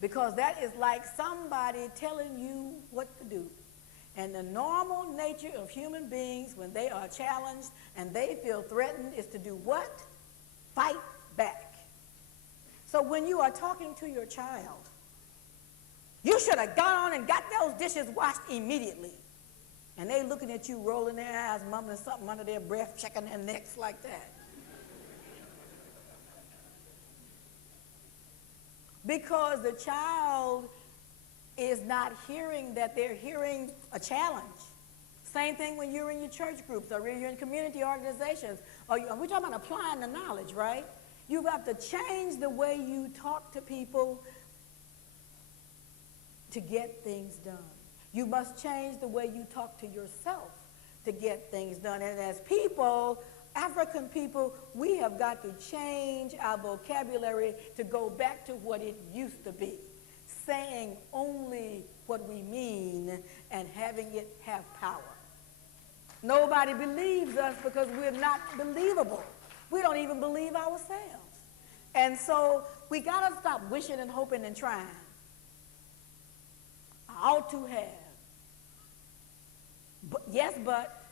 Because that is like somebody telling you what to do. And the normal nature of human beings when they are challenged and they feel threatened is to do what? Fight back. So when you are talking to your child, you should have gone on and got those dishes washed immediately. And they looking at you, rolling their eyes, mumbling something under their breath, checking their necks like that. Because the child is not hearing that, they're hearing a challenge. Same thing when you're in your church groups or you're in community organizations. We're talking about applying the knowledge, right? You have to change the way you talk to people to get things done. You must change the way you talk to yourself to get things done. And as people, African people, we have got to change our vocabulary to go back to what it used to be. Saying only what we mean and having it have power. Nobody believes us because we're not believable. We don't even believe ourselves. And so we got to stop wishing and hoping and trying. I ought to have. But, yes, but.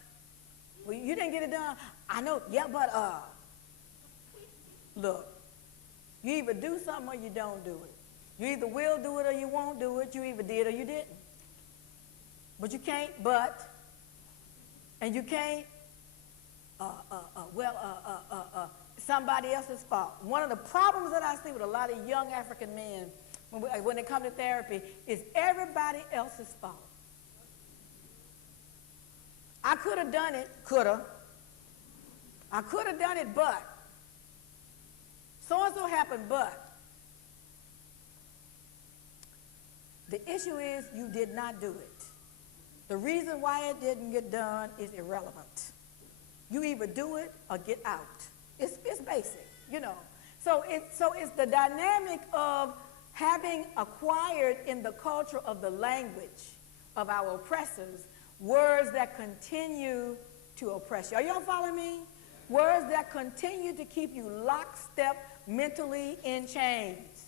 Well, you didn't get it done. I know. Yeah, but look. You either do something or you don't do it. You either will do it or you won't do it. You either did or you didn't. But you can't and you can't, somebody else's fault. One of the problems that I see with a lot of young African men when they come to therapy is everybody else's fault. I could have done it, I could have done it, but. So-and-so happened, but. The issue is you did not do it. The reason why it didn't get done is irrelevant. You either do it or get out. It's basic, you know. So it's the dynamic of having acquired in the culture of the language of our oppressors words that continue to oppress you. Are y'all following me? Words that continue to keep you lockstep mentally in chains.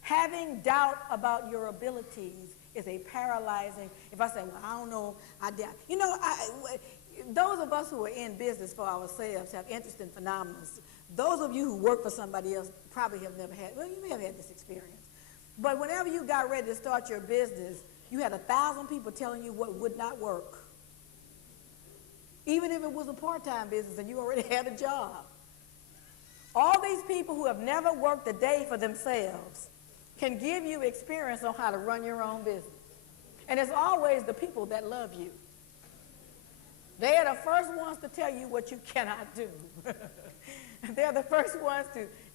Having doubt about your abilities is a paralyzing. If I say, well, I don't know, I doubt. You know, those of us who are in business for ourselves have interesting phenomena. Those of you who work for somebody else probably have never had, well, you may have had this experience. But whenever you got ready to start your business, you had 1,000 people telling you what would not work. even if it was a part-time business and you already had a job. All these people who have never worked a day for themselves can give you experience on how to run your own business. And it's always the people that love you. They are the first ones to tell you what you cannot do. They're the first ones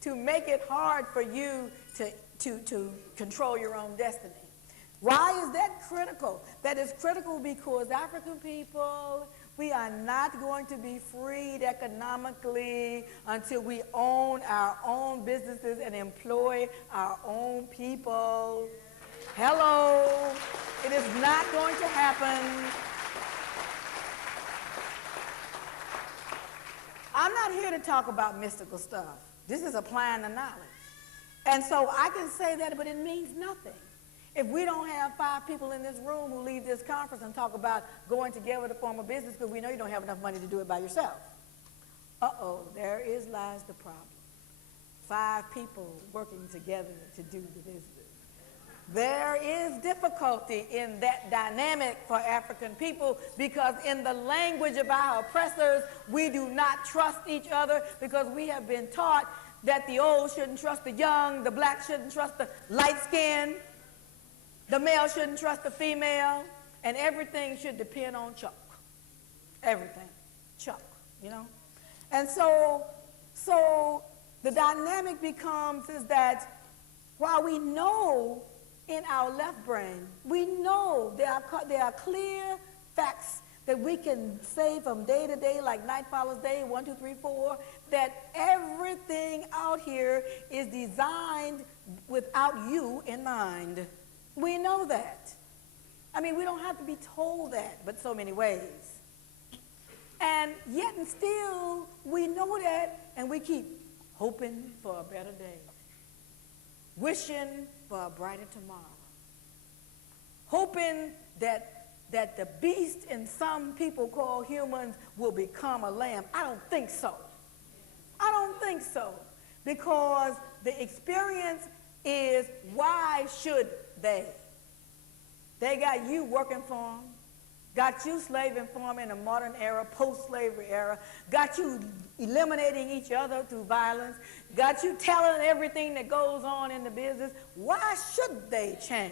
to make it hard for you to control your own destiny. Why is that critical? That is critical because African people, we are not going to be freed economically until we own our own businesses and employ our own people. Hello. It is not going to happen. I'm not here to talk about mystical stuff. This is applying the knowledge. And so I can say that, but it means nothing. If we don't have 5 people in this room who leave this conference and talk about going together to form a business because we know you don't have enough money to do it by yourself. Uh-oh, there lies the problem. 5 people working together to do the business. There is difficulty in that dynamic for African people because in the language of our oppressors, we do not trust each other because we have been taught that the old shouldn't trust the young, the black shouldn't trust the light skin, the male shouldn't trust the female, and everything should depend on Chuck. Everything. Chuck, you know? And so the dynamic becomes is that while we know in our left brain, we know there are clear facts that we can say from day to day, like night follows day, 1, 2, 3, 4, that everything out here is designed without you in mind. We know that. I mean, we don't have to be told that, but so many ways. And yet and still, we know that, and we keep hoping for a better day, wishing for a brighter tomorrow, hoping that the beast in some people call humans will become a lamb. I don't think so. I don't think so. Because the experience is, why should they? They got you working for them, got you slaving for them in the modern era, post-slavery era, got you eliminating each other through violence, got you telling everything that goes on in the business. Why should they change?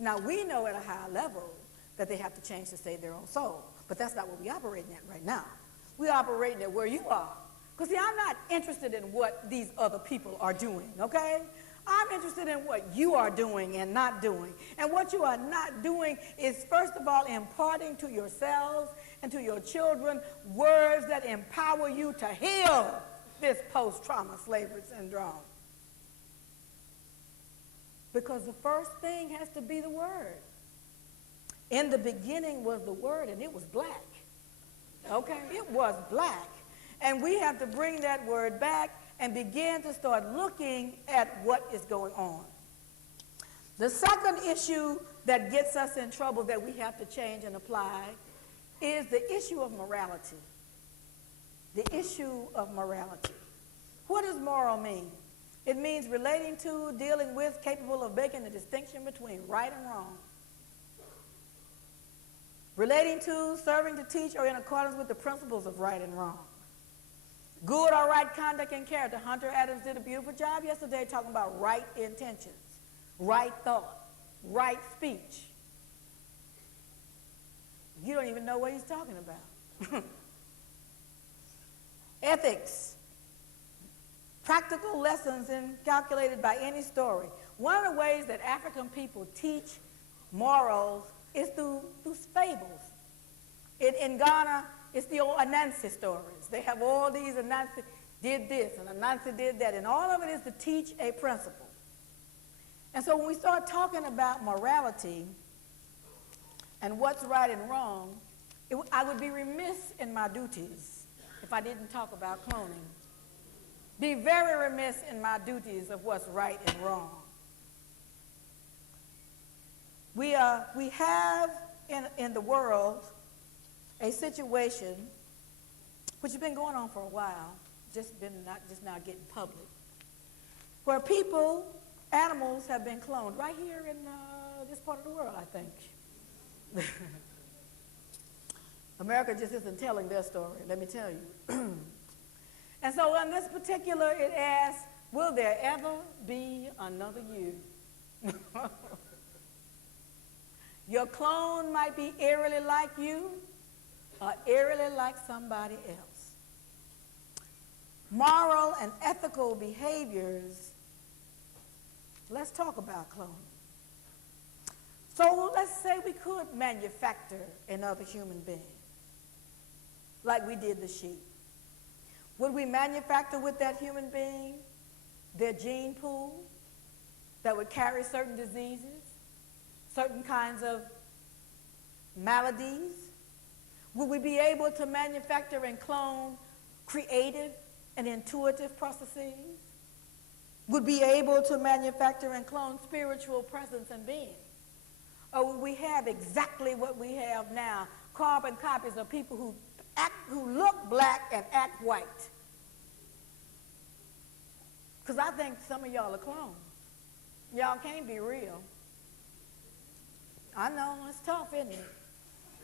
Now, we know at a high level that they have to change to save their own soul, but that's not what we're operating at right now. We're operating at where you are. Because, see, I'm not interested in what these other people are doing, okay? I'm interested in what you are doing and not doing. And what you are not doing is, first of all, imparting to yourselves and to your children words that empower you to heal this post-trauma slavery syndrome. Because the first thing has to be the Word. In the beginning was the Word, and it was black. Okay? It was black. And we have to bring that Word back and begin to start looking at what is going on. The second issue that gets us in trouble that we have to change and apply is the issue of morality. The issue of morality. What does moral mean? It means relating to, dealing with, capable of making a distinction between right and wrong. Relating to, serving to teach, or in accordance with the principles of right and wrong. Good or right conduct and character. Hunter Adams did a beautiful job yesterday talking about right intentions, right thought, right speech. You don't even know what he's talking about. Ethics. Practical lessons calculated by any story. One of the ways that African people teach morals is through fables. In Ghana, it's the old Anansi stories. They have all these, Anansi did this and Anansi did that, and all of it is to teach a principle. And so when we start talking about morality and what's right and wrong, I would be remiss in my duties if I didn't talk about cloning. Be very remiss in my duties of what's right and wrong. We have in the world a situation which has been going on for a while, just now getting public, where people, animals have been cloned right here in this part of the world, I think. America just isn't telling their story, let me tell you. And so on this particular, it asks, will there ever be another you? Your clone might be eerily like you or eerily like somebody else. Moral and ethical behaviors. Let's talk about cloning. So let's say we could manufacture another human being like we did the sheep. Would we manufacture with that human being their gene pool that would carry certain diseases, certain kinds of maladies? Would we be able to manufacture and clone creative and intuitive processes? Would we be able to manufacture and clone spiritual presence and being? Or would we have exactly what we have now, carbon copies of people who look black and act white? Because I think some of y'all are clones. Y'all can't be real. I know, it's tough, isn't it?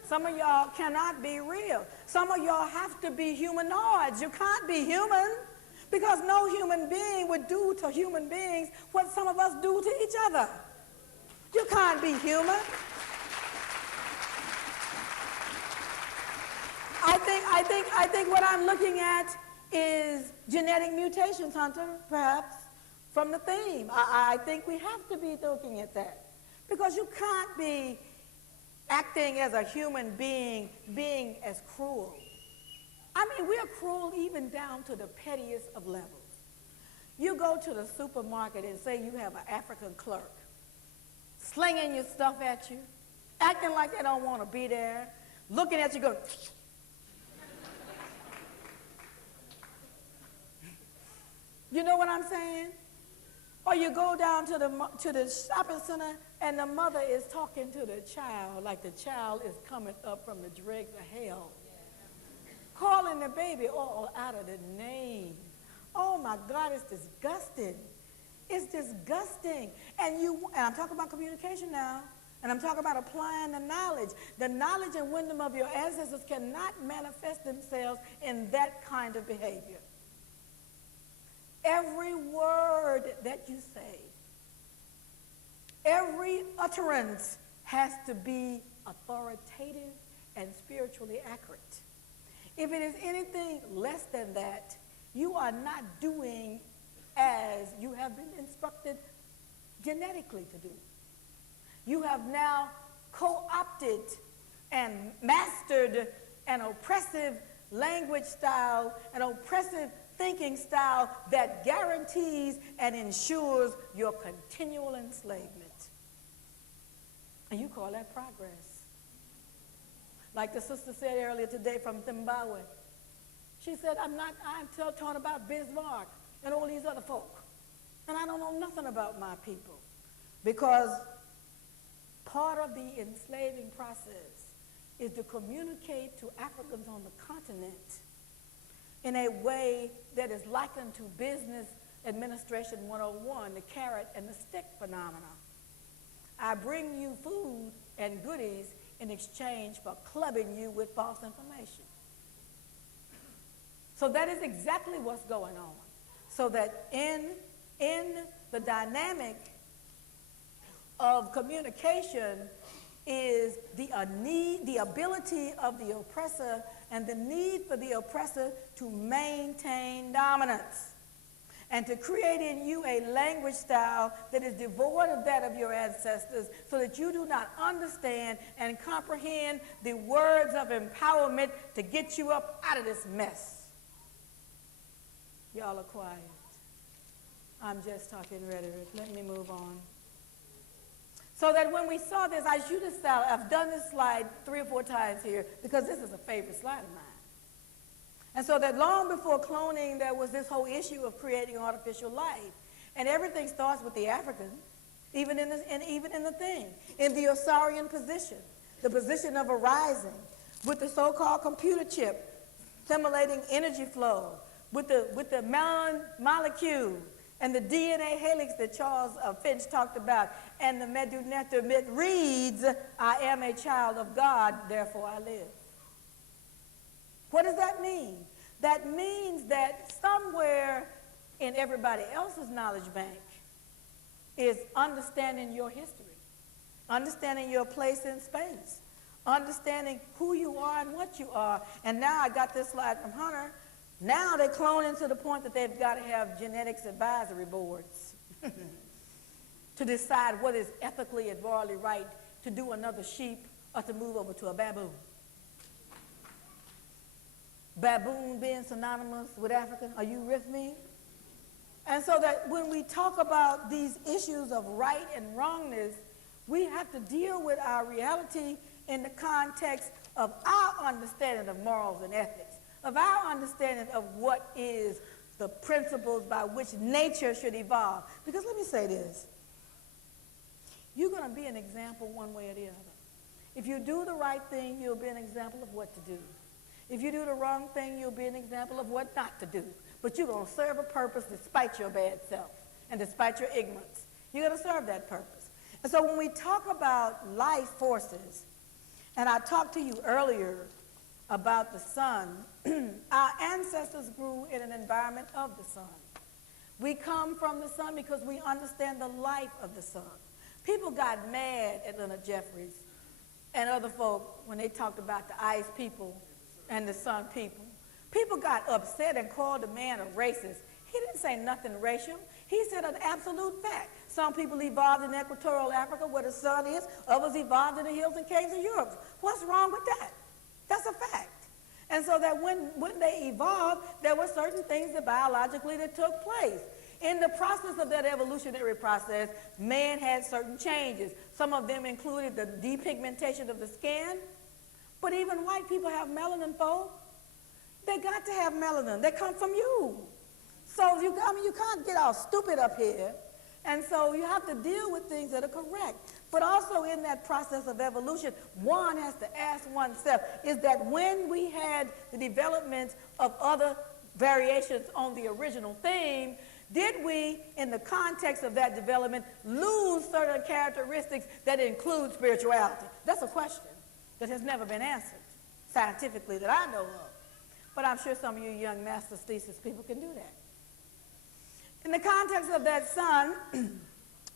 Some of y'all cannot be real. Some of y'all have to be humanoids. You can't be human because no human being would do to human beings what some of us do to each other. You can't be human. I think what I'm looking at is genetic mutations, Hunter, perhaps, from the theme. I think we have to be looking at that because you can't be acting as a human being as cruel. I mean, we are cruel even down to the pettiest of levels. You go to the supermarket and say you have an African clerk slinging your stuff at you, acting like they don't want to be there, looking at you going, you know what I'm saying? Or you go down to the shopping center and the mother is talking to the child like the child is coming up from the dregs of hell, calling the baby all out of the name. Oh my God, it's disgusting. It's disgusting. And I'm talking about communication now, and I'm talking about applying the knowledge. The knowledge and wisdom of your ancestors cannot manifest themselves in that kind of behavior. Every word that you say, every utterance has to be authoritative and spiritually accurate. If it is anything less than that, you are not doing as you have been instructed genetically to do. You have now co-opted and mastered an oppressive language style, an oppressive thinking style that guarantees and ensures your continual enslavement. And you call that progress. Like the sister said earlier today from Zimbabwe. She said, I'm still talking about Bismarck and all these other folk. And I don't know nothing about my people. Because part of the enslaving process is to communicate to Africans on the continent in a way that is likened to business administration 101, the carrot and the stick phenomena. I bring you food and goodies in exchange for clubbing you with false information. So that is exactly what's going on. So that in the dynamic of communication is the ability of the oppressor and the need for the oppressor to maintain dominance and to create in you a language style that is devoid of that of your ancestors so that you do not understand and comprehend the words of empowerment to get you up out of this mess. Y'all are quiet. I'm just talking rhetoric. Let me move on. So that when we saw this, I should have style. I've done this slide 3 or 4 times here because this is a favorite slide of mine. And so that long before cloning, there was this whole issue of creating artificial life. And everything starts with the African, even in the thing, in the Osarian position, the position of arising, with the so-called computer chip, simulating energy flow, with the melanin molecule, and the DNA helix that Charles Finch talked about, and the Medunetta reads, I am a child of God, therefore I live. What does that mean? That means that somewhere in everybody else's knowledge bank is understanding your history, understanding your place in space, understanding who you are and what you are. And now I got this slide from Hunter. Now they're cloning to the point that they've got to have genetics advisory boards to decide what is ethically and morally right to do another sheep or to move over to a baboon. Baboon being synonymous with African, are you with me? And so that when we talk about these issues of right and wrongness, we have to deal with our reality in the context of our understanding of morals and ethics, of our understanding of what is the principles by which nature should evolve. Because let me say this, you're going to be an example one way or the other. If you do the right thing, you'll be an example of what to do. If you do the wrong thing, you'll be an example of what not to do. But you're going to serve a purpose despite your bad self and despite your ignorance. You're going to serve that purpose. And so when we talk about life forces, and I talked to you earlier about the sun, our ancestors grew in an environment of the sun. We come from the sun because we understand the life of the sun. People got mad at Leonard Jeffries and other folk when they talked about the ice people and the sun people. People got upset and called the man a racist. He didn't say nothing racial. He said an absolute fact. Some people evolved in equatorial Africa where the sun is. Others evolved in the hills and caves of Europe. What's wrong with that? That's a fact. And so that when they evolved, there were certain things that biologically that took place. In the process of that evolutionary process, man had certain changes. Some of them included the depigmentation of the skin. But even white people have melanin, folks. They got to have melanin. They come from you. So you can't get all stupid up here. And so you have to deal with things that are correct. But also in that process of evolution, one has to ask oneself, is that when we had the development of other variations on the original theme, did we, in the context of that development, lose certain characteristics that include spirituality? That's a question that has never been answered scientifically that I know of. But I'm sure some of you young master's thesis people can do that. In the context of that sun,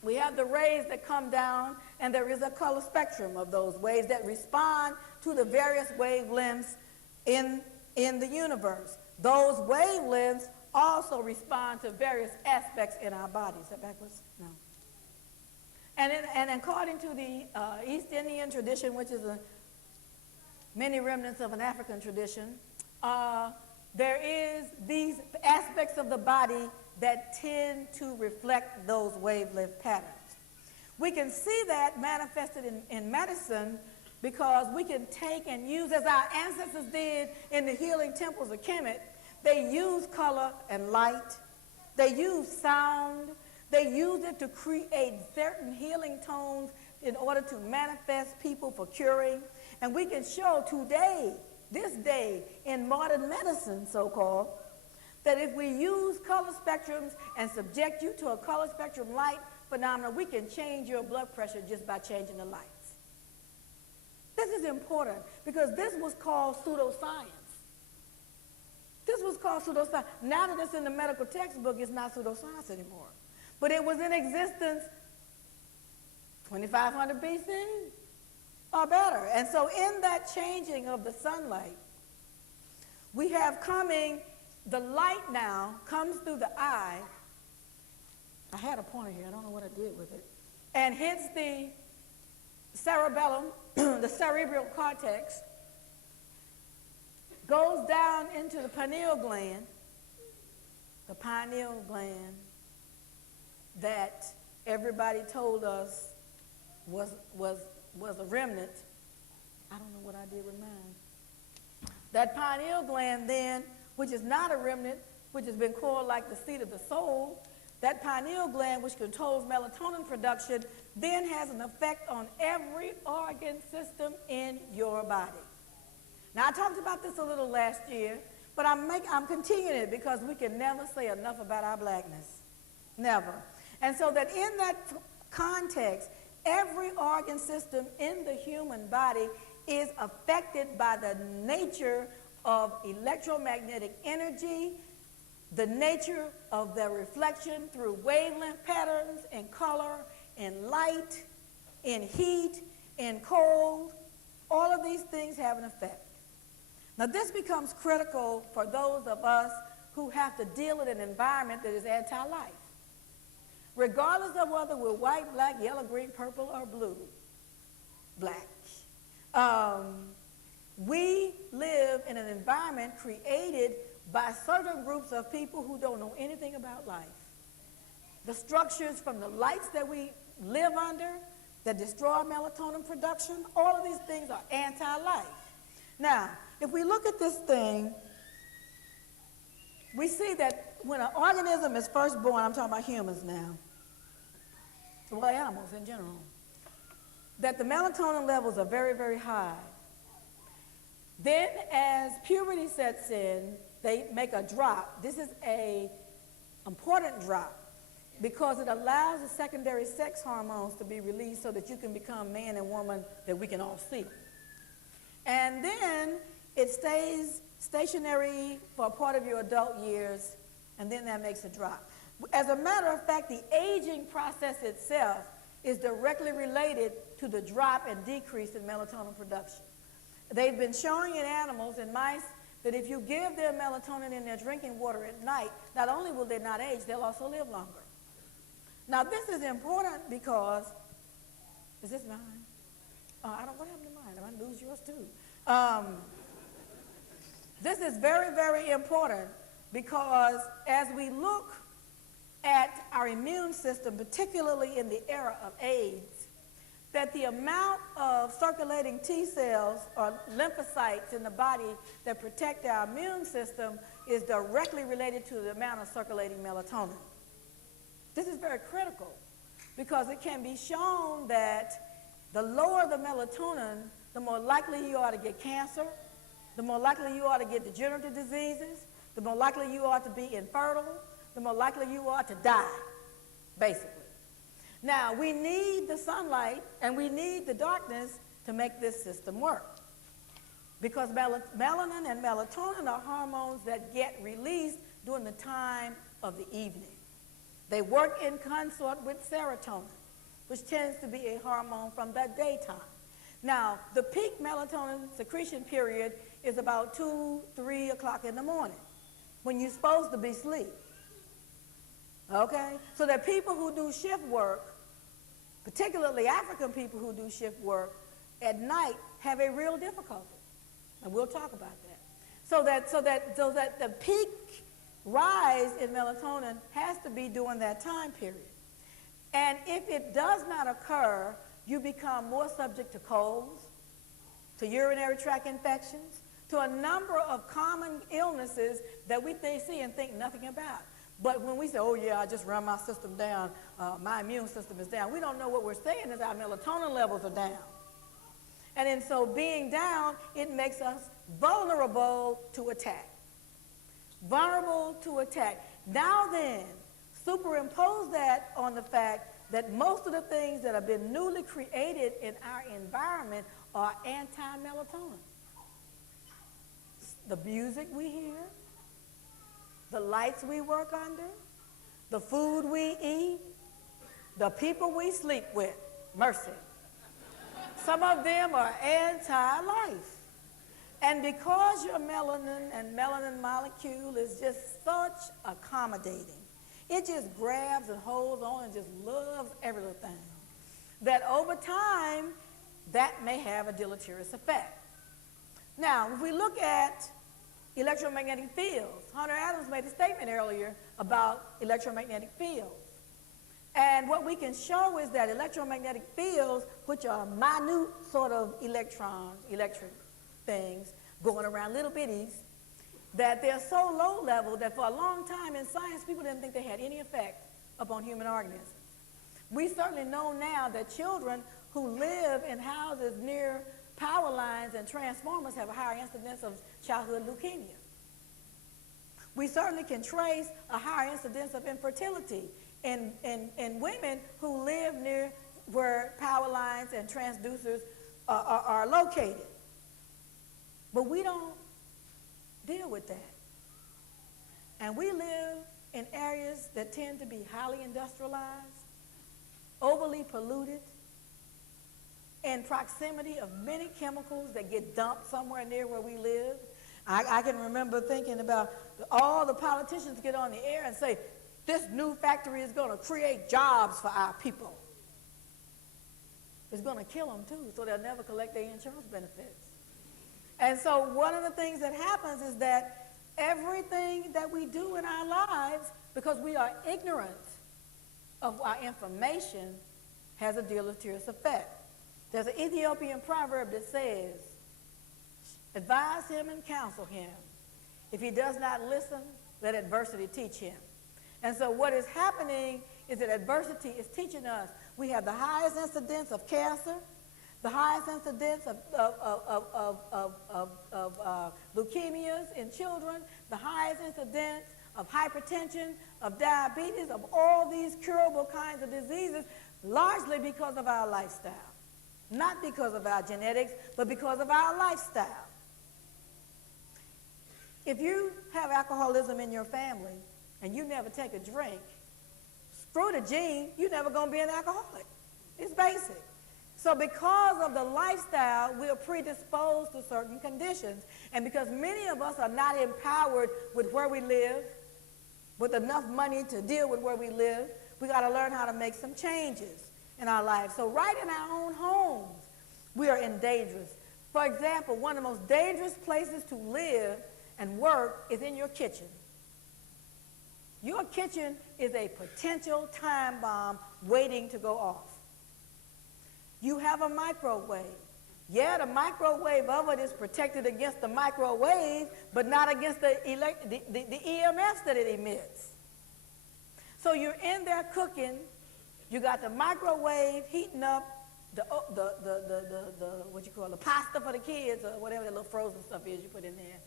we have the rays that come down, and there is a color spectrum of those waves that respond to the various wavelengths in the universe. Those wavelengths also respond to various aspects in our bodies. Is that backwards? No. And according to the East Indian tradition, which is many remnants of an African tradition, there is these aspects of the body that tend to reflect those wavelength patterns. We can see that manifested in medicine because we can take and use, as our ancestors did in the healing temples of Kemet, they use color and light, they use sound, they use it to create certain healing tones in order to manifest people for curing. And we can show today, this day, in modern medicine, so-called, that if we use color spectrums and subject you to a color spectrum light phenomenon, we can change your blood pressure just by changing the lights. This is important because this was called pseudoscience. This was called pseudoscience. Now that it's in the medical textbook, it's not pseudoscience anymore. But it was in existence 2500 BC or better. And so in that changing of the sunlight, we have coming, the light now comes through the eye. I had a pointer here, I don't know what I did with it, and hits the cerebellum, the cerebral cortex, goes down into the pineal gland that everybody told us was a remnant. I don't know what I did with mine. That pineal gland then, which is not a remnant, which has been called like the seat of the soul, that pineal gland, which controls melatonin production, then has an effect on every organ system in your body. Now, I talked about this a little last year, but I'm continuing it because we can never say enough about our blackness. Never. And so that in that context, every organ system in the human body is affected by the nature of electromagnetic energy, the nature of the reflection through wavelength patterns in color, in light, in heat, in cold. All of these things have an effect. Now, this becomes critical for those of us who have to deal with an environment that is anti-life. Regardless of whether we're white, black, yellow, green, purple, or blue, black. We live in an environment created by certain groups of people who don't know anything about life. The structures from the lights that we live under that destroy melatonin production, all of these things are anti-life. Now, if we look at this thing, we see that when an organism is first born, I'm talking about humans now, well, animals in general, that the melatonin levels are very, very high. Then as puberty sets in, they make a drop. This is an important drop because it allows the secondary sex hormones to be released so that you can become man and woman that we can all see. And then it stays stationary for a part of your adult years, and then that makes a drop. As a matter of fact, the aging process itself is directly related to the drop and decrease in melatonin production. They've been showing in animals, in mice, that if you give them melatonin in their drinking water at night, not only will they not age, they'll also live longer. Now, this is important because, is this mine? What happened to mine? Am I lose yours too? This is very, very important because as we look at our immune system, particularly in the era of AIDS, that the amount of circulating T cells or lymphocytes in the body that protect our immune system is directly related to the amount of circulating melatonin. This is very critical because it can be shown that the lower the melatonin, the more likely you are to get cancer, the more likely you are to get degenerative diseases, the more likely you are to be infertile, the more likely you are to die, basically. Now, we need the sunlight and we need the darkness to make this system work because melanin and melatonin are hormones that get released during the time of the evening. They work in consort with serotonin, which tends to be a hormone from the daytime. Now, the peak melatonin secretion period is about 2, 3 o'clock in the morning when you're supposed to be asleep. Okay? So that people who do shift work, particularly African people who do shift work at night, have a real difficulty. And we'll talk about that. So that the peak rise in melatonin has to be during that time period. And if it does not occur, you become more subject to colds, to urinary tract infections, to a number of common illnesses that we see and think nothing about. But when we say, oh yeah, I just run my system down, my immune system is down, we don't know what we're saying is our melatonin levels are down. And then so being down, it makes us vulnerable to attack. Vulnerable to attack. Now then, superimpose that on the fact that most of the things that have been newly created in our environment are anti-melatonin. The music we hear, the lights we work under, the food we eat, the people we sleep with. Mercy. Some of them are anti-life. And because your melanin and melanin molecule is just such accommodating, it just grabs and holds on and just loves everything, that over time, that may have a deleterious effect. Now, if we look at electromagnetic fields, Hunter Adams made a statement earlier about electromagnetic fields. And what we can show is that electromagnetic fields, which are minute sort of electrons, electric things going around, little bitties, that they're so low level that for a long time in science, people didn't think they had any effect upon human organisms. We certainly know now that children who live in houses near power lines and transformers have a higher incidence of childhood leukemia. We certainly can trace a higher incidence of infertility in women who live near where power lines and transducers are located. But we don't deal with that. And we live in areas that tend to be highly industrialized, overly polluted, in proximity of many chemicals that get dumped somewhere near where we live. I can remember thinking about all the politicians get on the air and say, this new factory is going to create jobs for our people. It's going to kill them too, so they'll never collect their insurance benefits. And so one of the things that happens is that everything that we do in our lives, because we are ignorant of our information, has a deleterious effect. There's an Ethiopian proverb that says, advise him and counsel him. If he does not listen, let adversity teach him. And so what is happening is that adversity is teaching us. We have the highest incidence of cancer, the highest incidence of leukemias in children, the highest incidence of hypertension, of diabetes, of all these curable kinds of diseases, largely because of our lifestyle. Not because of our genetics, but because of our lifestyle. If you have alcoholism in your family and you never take a drink, screw the gene, you're never going to be an alcoholic. It's basic. So because of the lifestyle, we are predisposed to certain conditions. And because many of us are not empowered with where we live, with enough money to deal with where we live, we got to learn how to make some changes in our lives. So right in our own homes, we are in dangerous. For example, one of the most dangerous places to live and work is in your kitchen. Your kitchen is a potential time bomb waiting to go off. You have a microwave. Yeah, the microwave oven is protected against the microwave, but not against the EMFs that it emits. So you're in there cooking. You got the microwave heating up the what you call the pasta for the kids, or whatever that little frozen stuff is you put in there.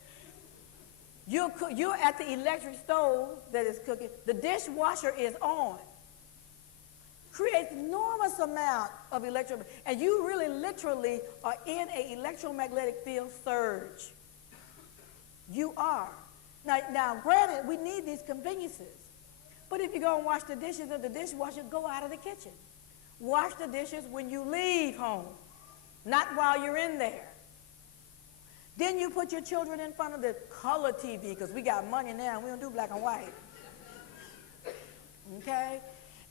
You're at the electric stove that is cooking. The dishwasher is on. Creates enormous amount of electromagnetic, and you really literally are in an electromagnetic field surge. You are. Now granted, we need these conveniences. But if you go and wash the dishes in the dishwasher, go out of the kitchen. Wash the dishes when you leave home, not while you're in there. Then you put your children in front of the color TV, because we got money now, we don't do black and white. Okay?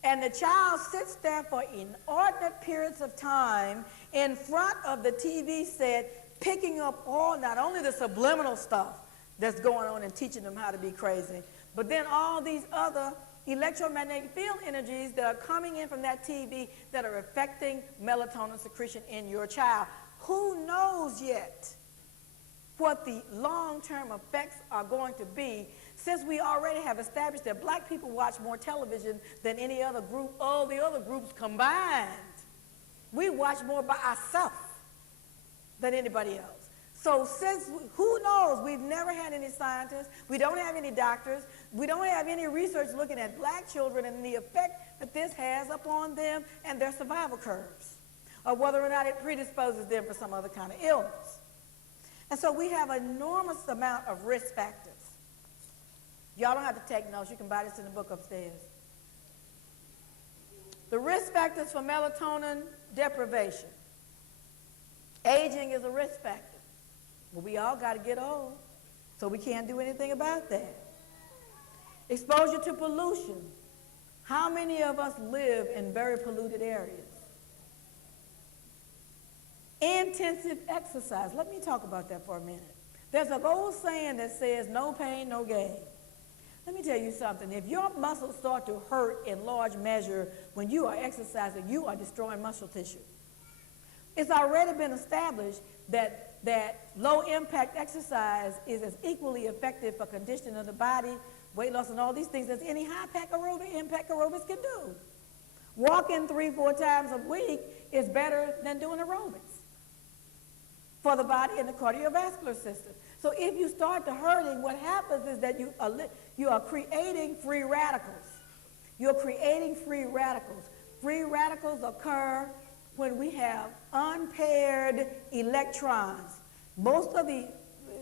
And the child sits there for inordinate periods of time in front of the TV set, picking up all, not only the subliminal stuff that's going on and teaching them how to be crazy, but then all these other electromagnetic field energies that are coming in from that TV that are affecting melatonin secretion in your child. Who knows yet what the long-term effects are going to be, since we already have established that black people watch more television than any other group, all the other groups combined. We watch more by ourselves than anybody else. So since, who knows, we've never had any scientists, we don't have any doctors, we don't have any research looking at black children and the effect that this has upon them and their survival curves, or whether or not it predisposes them for some other kind of illness. And so we have an enormous amount of risk factors. Y'all don't have to take notes. You can buy this in the book upstairs. The risk factors for melatonin deprivation. Aging is a risk factor. Well, we all got to get old, so we can't do anything about that. Exposure to pollution. How many of us live in very polluted areas? Intensive exercise. Let me talk about that for a minute. There's an old saying that says, no pain, no gain. Let me tell you something. If your muscles start to hurt in large measure when you are exercising, you are destroying muscle tissue. It's already been established that low-impact exercise is as equally effective for conditioning of the body, weight loss, and all these things as any high-impact aerobics can do. Walking 3-4 times a week is better than doing aerobics for the body and the cardiovascular system. So if you start to hurting, what happens is that you are creating free radicals. You're creating free radicals. Free radicals occur when we have unpaired electrons. Most of the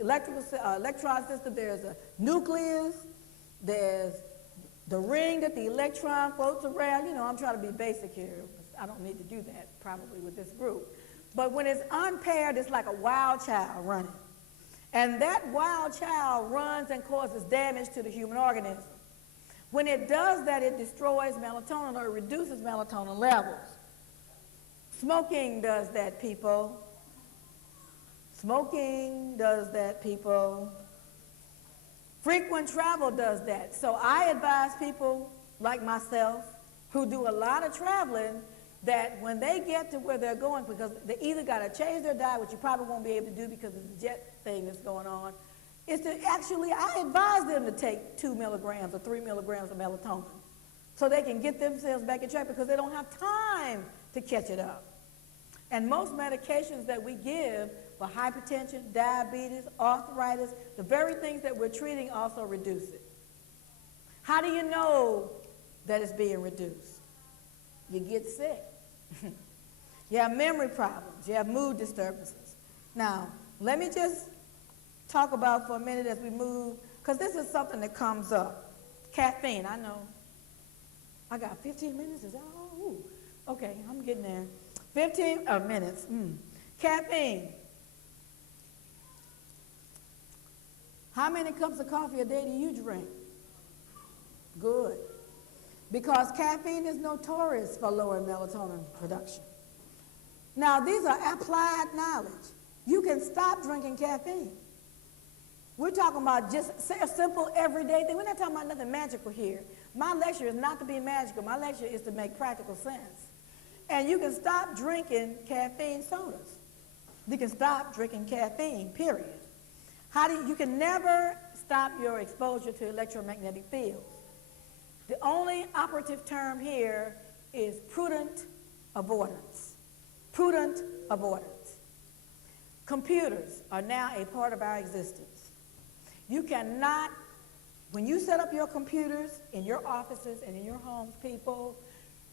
electron system. There's a nucleus. There's the ring that the electron floats around. You know, I'm trying to be basic here. I don't need to do that probably with this group. But when it's unpaired, it's like a wild child running. And that wild child runs and causes damage to the human organism. When it does that, it destroys melatonin or it reduces melatonin levels. Smoking does that, people. Smoking does that, people. Frequent travel does that. So I advise people like myself who do a lot of traveling that when they get to where they're going, because they either got to change their diet, which you probably won't be able to do because of the jet thing that's going on, is to actually, I advise them to take 2 milligrams or 3 milligrams of melatonin so they can get themselves back in track because they don't have time to catch it up. And most medications that we give for hypertension, diabetes, arthritis, the very things that we're treating also reduce it. How do you know that it's being reduced? You get sick. You have memory problems. You have mood disturbances. Now, let me just talk about for a minute as we move, because this is something that comes up. Caffeine, I know. I got 15 minutes. Is that all? Ooh. Okay, I'm getting there. 15 minutes. Caffeine. How many cups of coffee a day do you drink? Good. Because caffeine is notorious for lowering melatonin production. Now, these are applied knowledge. You can stop drinking caffeine. We're talking about just a simple everyday thing. We're not talking about nothing magical here. My lecture is not to be magical. My lecture is to make practical sense. And you can stop drinking caffeine sodas. You can stop drinking caffeine, period. You can never stop your exposure to electromagnetic fields. The only operative term here is prudent avoidance. Prudent avoidance. Computers are now a part of our existence. You cannot, when you set up your computers in your offices and in your homes, people,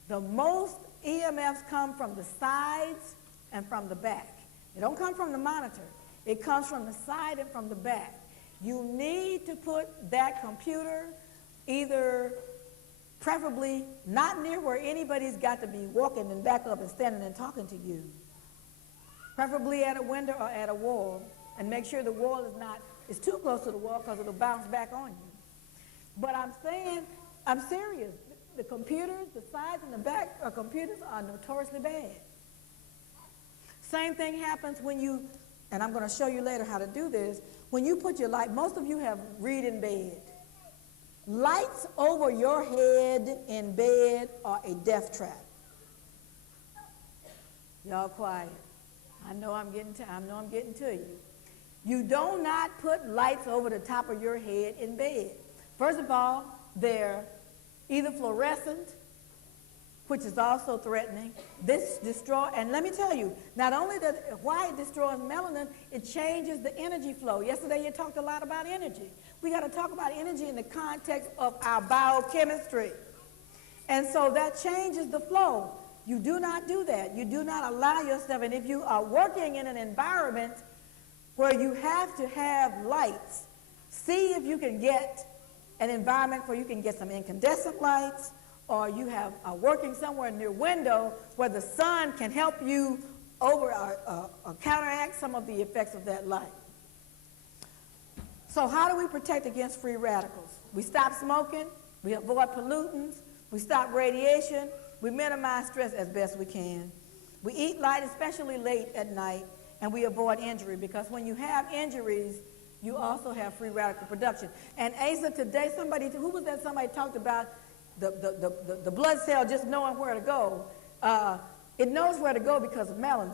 the most EMFs come from the sides and from the back. They don't come from the monitor. It comes from the side and from the back. You need to put that computer either preferably not near where anybody's got to be walking and back up and standing and talking to you. Preferably at a window or at a wall, and make sure the wall is too close to the wall because it'll bounce back on you. But I'm serious. The computers, the sides and the back of computers are notoriously bad. Same thing happens when you, and I'm going to show you later how to do this, when you put your light, most of you have read in bed. Lights over your head in bed are a death trap. Y'all quiet. I know I'm getting to you. You do not put lights over the top of your head in bed. First of all, they're either fluorescent, which is also threatening. This destroys, and let me tell you, not only why it destroys melanin, it changes the energy flow. Yesterday you talked a lot about energy. We got to talk about energy in the context of our biochemistry. And so that changes the flow. You do not do that. You do not allow yourself, and if you are working in an environment where you have to have lights, see if you can get an environment where you can get some incandescent lights, or you are working somewhere near a window where the sun can help you counteract some of the effects of that light. So how do we protect against free radicals? We stop smoking, we avoid pollutants, we stop radiation, we minimize stress as best we can. We eat light, especially late at night, and we avoid injury, because when you have injuries, you also have free radical production. And Asa, today somebody talked about the blood cell just knowing where to go. It knows where to go because of melanin.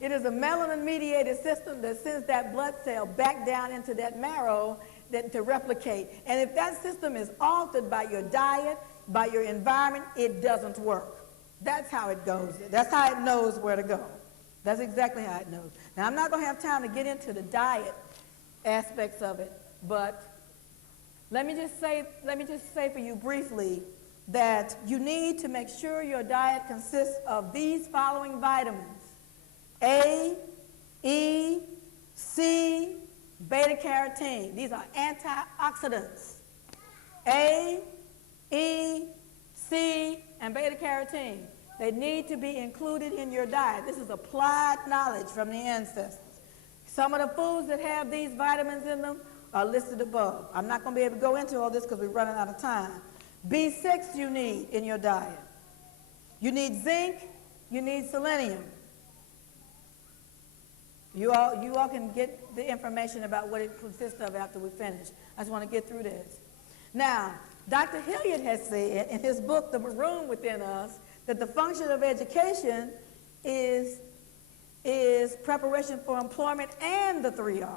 It is a melanin-mediated system that sends that blood cell back down into that marrow to replicate. And if that system is altered by your diet, by your environment, it doesn't work. That's how it goes. That's how it knows where to go. That's exactly how it knows. Now, I'm not going to have time to get into the diet aspects of it, but let me just say for you briefly that you need to make sure your diet consists of these following vitamins: A, E, C, beta-carotene. These are antioxidants. A, E, C, and beta-carotene. They need to be included in your diet. This is applied knowledge from the ancestors. Some of the foods that have these vitamins in them are listed above. I'm not going to be able to go into all this because we're running out of time. B6 you need in your diet. You need zinc, you need selenium. You all can get the information about what it consists of after we finish. I just want to get through this. Now, Dr. Hilliard has said in his book, The Maroon Within Us, that the function of education is preparation for employment and the 3 R's,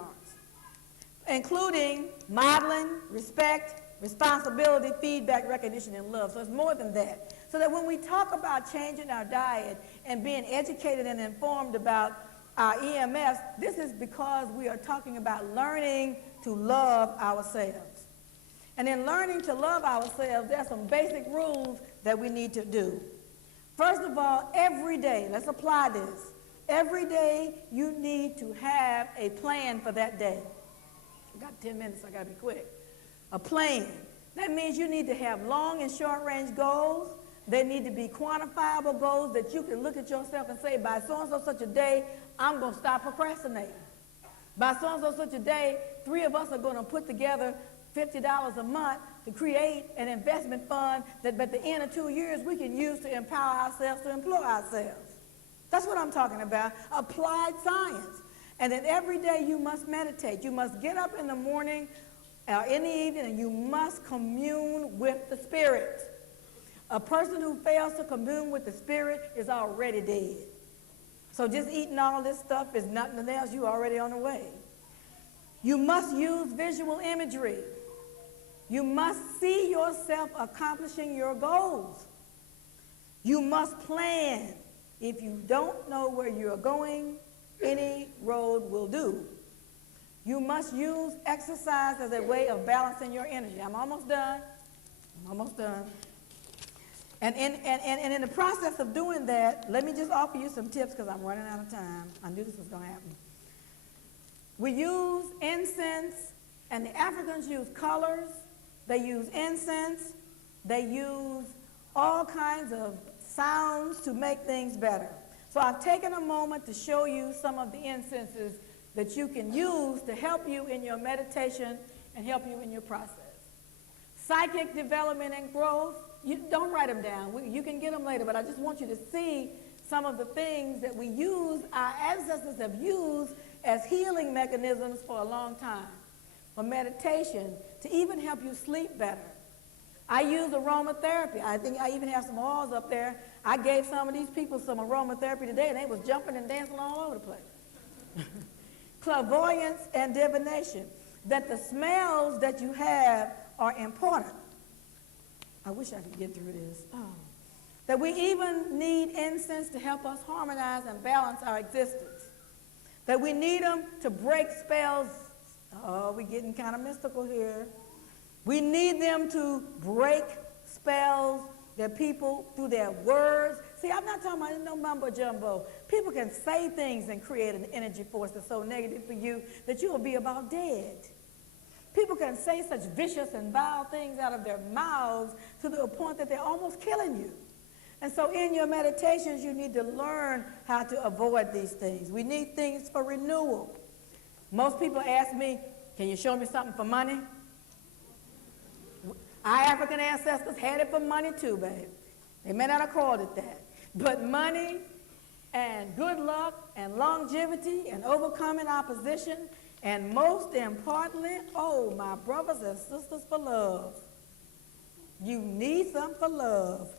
including modeling, respect, responsibility, feedback, recognition, and love. So it's more than that. So that when we talk about changing our diet and being educated and informed about our EMFs, this is because we are talking about learning to love ourselves. And in learning to love ourselves, there are some basic rules that we need to do. First of all, every day, let's apply this. Every day you need to have a plan for that day. I've got 10 minutes, so I got to be quick. A plan. That means you need to have long and short range goals. They need to be quantifiable goals that you can look at yourself and say, by so-and-so such a day, I'm going to stop procrastinating. By so-and-so such a day, 3 of us are going to put together $50 a month to create an investment fund that by the end of 2 years we can use to empower ourselves to employ ourselves. That's what I'm talking about, applied science. And then every day you must meditate. You must get up in the morning or in the evening and you must commune with the Spirit. A person who fails to commune with the Spirit is already dead. So just eating all this stuff is nothing else. You're already on the way. You must use visual imagery. You must see yourself accomplishing your goals. You must plan. If you don't know where you're going, any road will do. You must use exercise as a way of balancing your energy. I'm almost done. And in the process of doing that, let me just offer you some tips because I'm running out of time. I knew this was going to happen. We use incense, and the Africans use colors. They use incense. They use all kinds of sounds to make things better. So I've taken a moment to show you some of the incenses that you can use to help you in your meditation and help you in your process. Psychic development and growth, you don't write them down. You can get them later, but I just want you to see some of the things that we use, our ancestors have used as healing mechanisms for a long time. For meditation, to even help you sleep better. I use aromatherapy. I think I even have some oils up there. I gave some of these people some aromatherapy today, and they was jumping and dancing all over the place. Clairvoyance and divination, that the smells that you have are important. I wish I could get through this. Oh. That we even need incense to help us harmonize and balance our existence. That we need them to break spells. Oh, we're getting kind of mystical here. We need them to break spells that people, through their words. See, I'm not talking about no mumbo jumbo. People can say things and create an energy force that's so negative for you that you will be about dead. People can say such vicious and vile things out of their mouths to the point that they're almost killing you. And so in your meditations, you need to learn how to avoid these things. We need things for renewal. Most people ask me, can you show me something for money? Our African ancestors had it for money too, babe. They may not have called it that. But money and good luck and longevity and overcoming opposition, and most importantly, oh, my brothers and sisters, for love. You need some for love.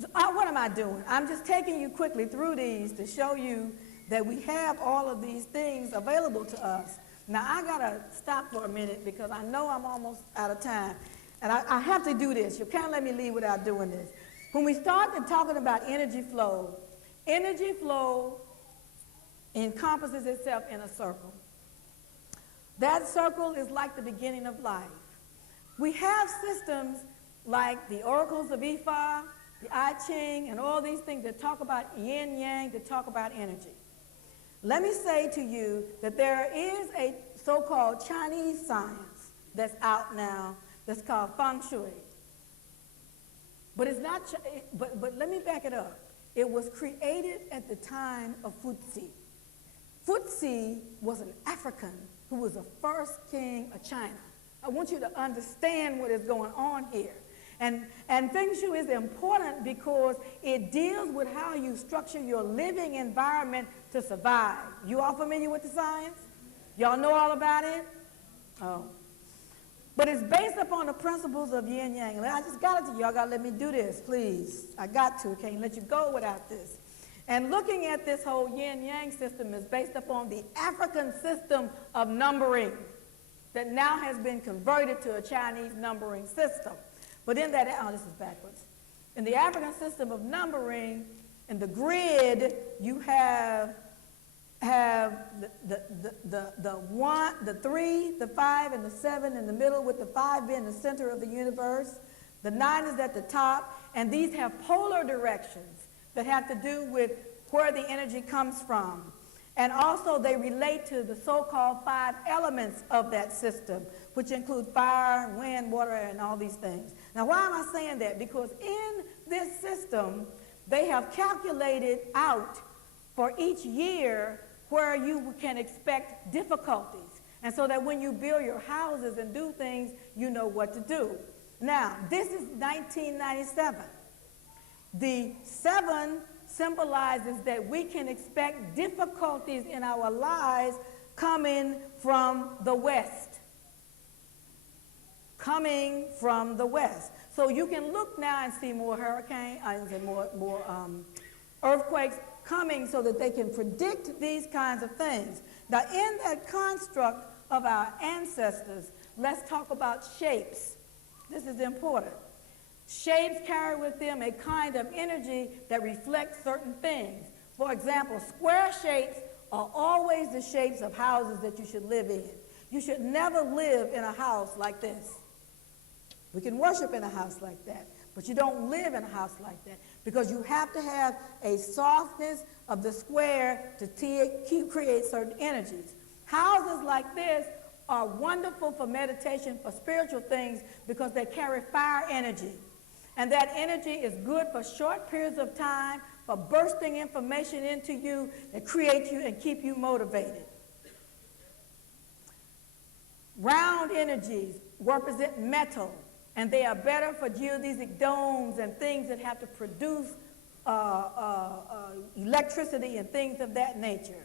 So, what am I doing? I'm just taking you quickly through these to show you that we have all of these things available to us. Now, I got to stop for a minute because I know I'm almost out of time. And I have to do this. You can't let me leave without doing this. When we started talking about energy flow encompasses itself in a circle. That circle is like the beginning of life. We have systems like the oracles of Ifa, the I Ching, and all these things that talk about yin yang, that talk about energy. Let me say to you that there is a so-called Chinese science that's out now that's called feng shui. But it's not, but let me back it up. It was created at the time of Futsi. Futsi was an African who was the first king of China. I want you to understand what is going on here. And Feng Shui is important because it deals with how you structure your living environment to survive. You all familiar with the science? Y'all know all about it? Oh. But it's based upon the principles of yin yang. I just got it to you. Y'all got to let me do this, please. I got to. Can't let you go without this. And looking at this whole yin yang system is based upon the African system of numbering that now has been converted to a Chinese numbering system. But in that, oh, this is backwards. In the African system of numbering, in the grid, you have the 1, the 3, the 5, and the 7 in the middle, with the 5 being the center of the universe. The 9 is at the top, and these have polar directions that have to do with where the energy comes from. And also they relate to the so-called 5 elements of that system, which include fire, wind, water, and all these things. Now, why am I saying that? Because in this system, they have calculated out for each year where you can expect difficulties. And so that when you build your houses and do things, you know what to do. Now, this is 1997. The 7 symbolizes that we can expect difficulties in our lives coming from the West. Coming from the West. So you can look now and see more hurricanes, more earthquakes coming so that they can predict these kinds of things. Now, in that construct of our ancestors, let's talk about shapes. This is important. Shapes carry with them a kind of energy that reflects certain things. For example, square shapes are always the shapes of houses that you should live in. You should never live in a house like this. We can worship in a house like that, but you don't live in a house like that because you have to have a softness of the square to create certain energies. Houses like this are wonderful for meditation, for spiritual things, because they carry fire energy. And that energy is good for short periods of time, for bursting information into you that create you and keep you motivated. Round energies represent metal, and they are better for geodesic domes and things that have to produce electricity and things of that nature.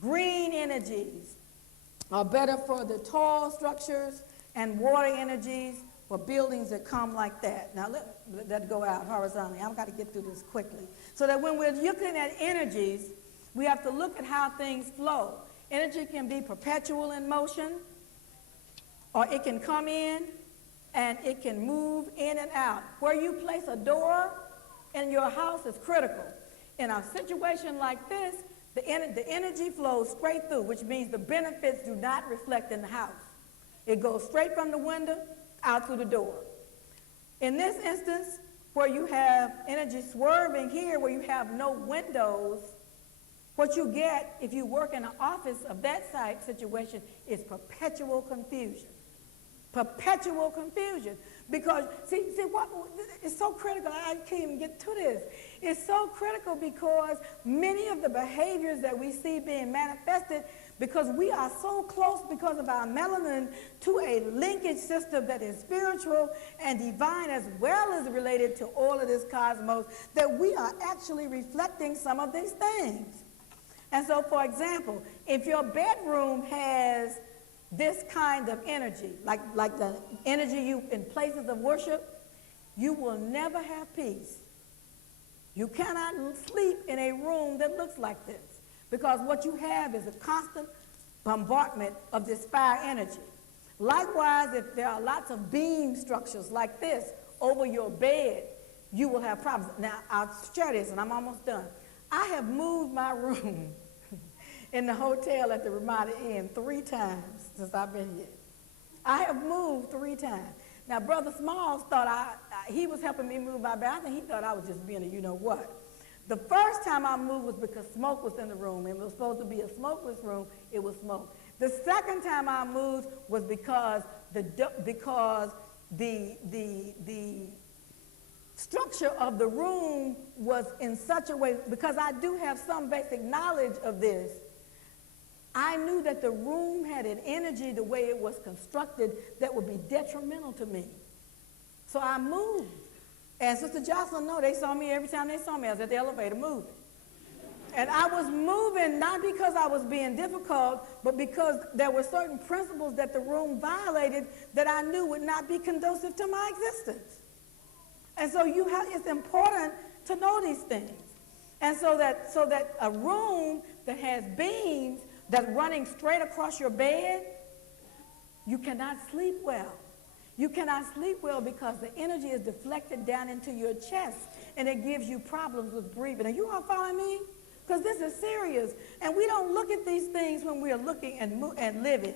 Green energies are better for the tall structures, and water energies for buildings that come like that. Now let that go out horizontally. I've got to get through this quickly. So that when we're looking at energies, we have to look at how things flow. Energy can be perpetual in motion, or it can come in and it can move in and out. Where you place a door in your house is critical. In a situation like this, the energy flows straight through, which means the benefits do not reflect in the house. It goes straight from the window out through the door. In this instance, where you have energy swerving here, where you have no windows, what you get if you work in an office of that type situation is perpetual confusion. Perpetual confusion. Because, see what, it's so critical. I can't even get to this. It's so critical because many of the behaviors that we see being manifested, because we are so close because of our melanin to a linkage system that is spiritual and divine, as well as related to all of this cosmos, that we are actually reflecting some of these things. And so, for example, if your bedroom has this kind of energy, like the energy you in places of worship, you will never have peace. You cannot sleep in a room that looks like this, because what you have is a constant bombardment of this fire energy. Likewise, if there are lots of beam structures like this over your bed, you will have problems. Now, I'll share this, and I'm almost done. I have moved my room in the hotel at the Ramada Inn 3 times since I've been here. I have moved 3 times. Now, Brother Smalls thought he was helping me move my bed. I think he thought I was just being a you-know-what. The first time I moved was because smoke was in the room. It was supposed to be a smokeless room. It was smoke. The second time I moved was because the structure of the room was in such a way, because I do have some basic knowledge of this, I knew that the room had an energy the way it was constructed that would be detrimental to me. So I moved. And Sister Jocelyn, no, they saw me every time they saw me. I was at the elevator moving. And I was moving not because I was being difficult, but because there were certain principles that the room violated that I knew would not be conducive to my existence. And so it's important to know these things. And so that a room that has beams that's running straight across your bed, you cannot sleep well. You cannot sleep well because the energy is deflected down into your chest, and it gives you problems with breathing. Are you all following me? Because this is serious. And we don't look at these things when we are looking and living.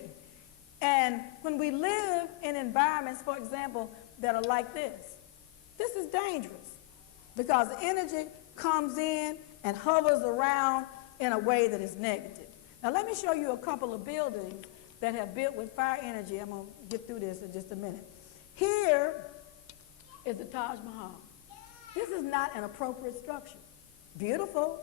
And when we live in environments, for example, that are like this is dangerous because energy comes in and hovers around in a way that is negative. Now, let me show you a couple of buildings that have built with fire energy. I'm going to get through this in just a minute. Here is the Taj Mahal. This is not an appropriate structure. Beautiful,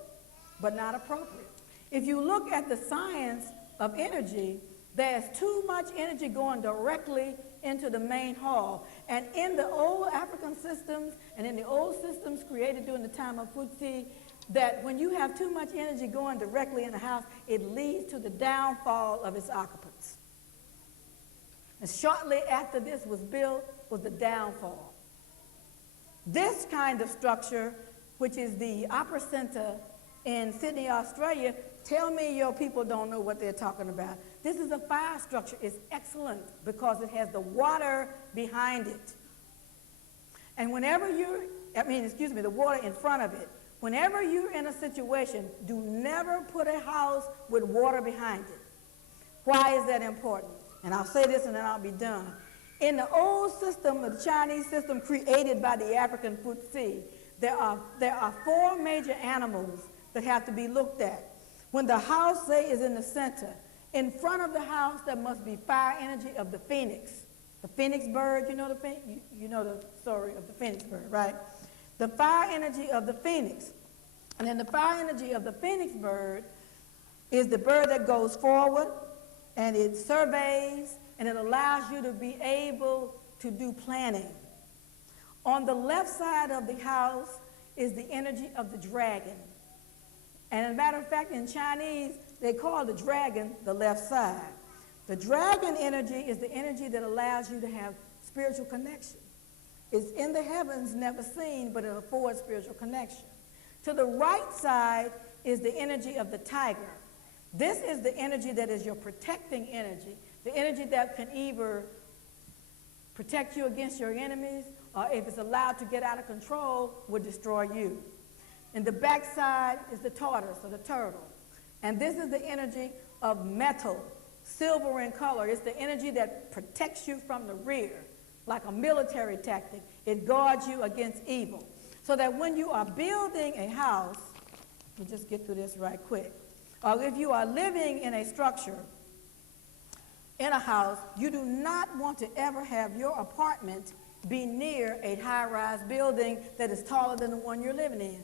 but not appropriate. If you look at the science of energy, there's too much energy going directly into the main hall. And in the old African systems and in the old systems created during the time of Futsi, that when you have too much energy going directly in the house, it leads to the downfall of its occupants. And shortly after this was built was the downfall. This kind of structure, which is the Opera Center in Sydney, Australia, tell me your people don't know what they're talking about. This is a fire structure. It's excellent because it has the water behind it. And whenever the water in front of it. Whenever you're in a situation, do never put a house with water behind it. Why is that important? And I'll say this and then I'll be done. In the old system, the Chinese system created by the African Futsi, there are 4 major animals that have to be looked at. When the house, say, is in the center, in front of the house there must be fire energy of the phoenix. The phoenix bird, you know the story of the phoenix bird, right? The fire energy of the phoenix. And then the fire energy of the phoenix bird is the bird that goes forward and it surveys and it allows you to be able to do planning. On the left side of the house is the energy of the dragon. And as a matter of fact, in Chinese, they call the dragon the left side. The dragon energy is the energy that allows you to have spiritual connection. It's in the heavens, never seen, but it affords spiritual connection. To the right side is the energy of the tiger. This is the energy that is your protecting energy, the energy that can either protect you against your enemies, or if it's allowed to get out of control, will destroy you. And the back side is the tortoise, or the turtle. And this is the energy of metal, silver in color. It's the energy that protects you from the rear. Like a military tactic. It guards you against evil. So that when you are building a house, let me just get through this right quick, or if you are living in a structure, in a house, you do not want to ever have your apartment be near a high-rise building that is taller than the one you're living in,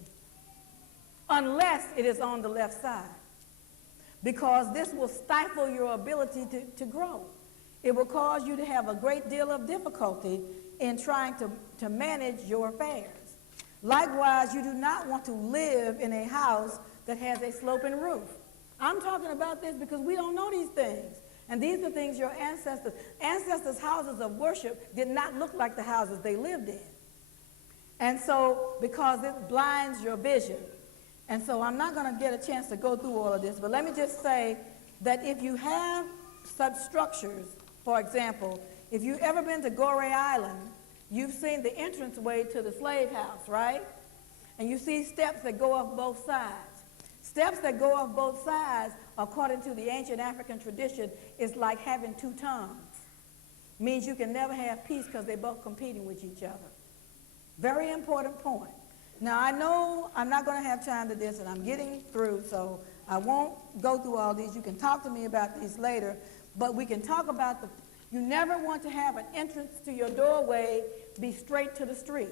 unless it is on the left side, because this will stifle your ability to grow. It will cause you to have a great deal of difficulty in trying to manage your affairs. Likewise, you do not want to live in a house that has a sloping roof. I'm talking about this because we don't know these things. And these are things your ancestors' houses of worship did not look like the houses they lived in. And so, because it blinds your vision. And so I'm not going to get a chance to go through all of this, but let me just say that if you have such structures, for example, if you've ever been to Goree Island, you've seen the entranceway to the slave house, right? And you see steps that go off both sides. Steps that go off both sides, according to the ancient African tradition, is like having 2 tongues. Means you can never have peace because they're both competing with each other. Very important point. Now, I know I'm not going to have time to this, and I'm getting through, so I won't go through all these. You can talk to me about these later, but we can talk about you never want to have an entrance to your doorway be straight to the street.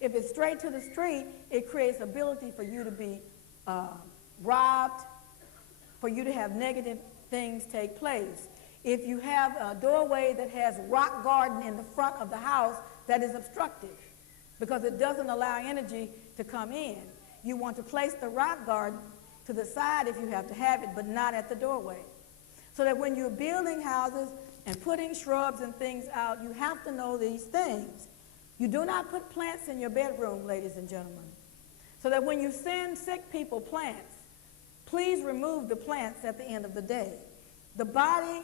If it's straight to the street, it creates ability for you to be robbed, for you to have negative things take place. If you have a doorway that has rock garden in the front of the house, that is obstructive because it doesn't allow energy to come in. You want to place the rock garden to the side if you have to have it, but not at the doorway. So that when you're building houses and putting shrubs and things out, you have to know these things. You do not put plants in your bedroom, ladies and gentlemen. So that when you send sick people plants, please remove the plants at the end of the day. The body,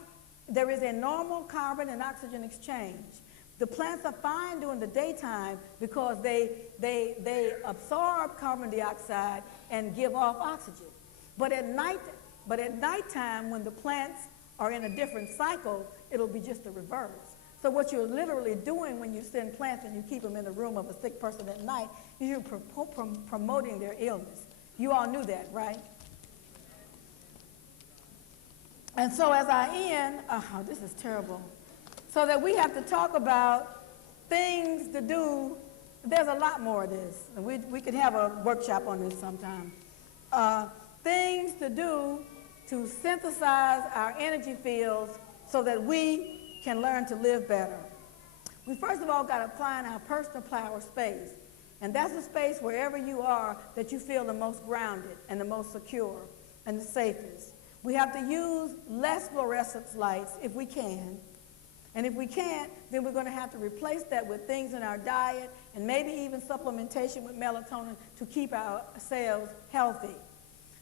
there is a normal carbon and oxygen exchange. The plants are fine during the daytime because they absorb carbon dioxide and give off oxygen. But at nighttime, when the plants are in a different cycle, it'll be just the reverse. So what you're literally doing when you send plants and you keep them in the room of a sick person at night, you're promoting their illness. You all knew that, right? And so as I end, this is terrible. So that we have to talk about things to do. There's a lot more of this. And we could have a workshop on this sometime. Things to do to synthesize our energy fields so that we can learn to live better. We first of all got to find our personal power space. And that's a space wherever you are that you feel the most grounded and the most secure and the safest. We have to use less fluorescence lights if we can. And if we can't, then we're going to have to replace that with things in our diet and maybe even supplementation with melatonin to keep our cells healthy.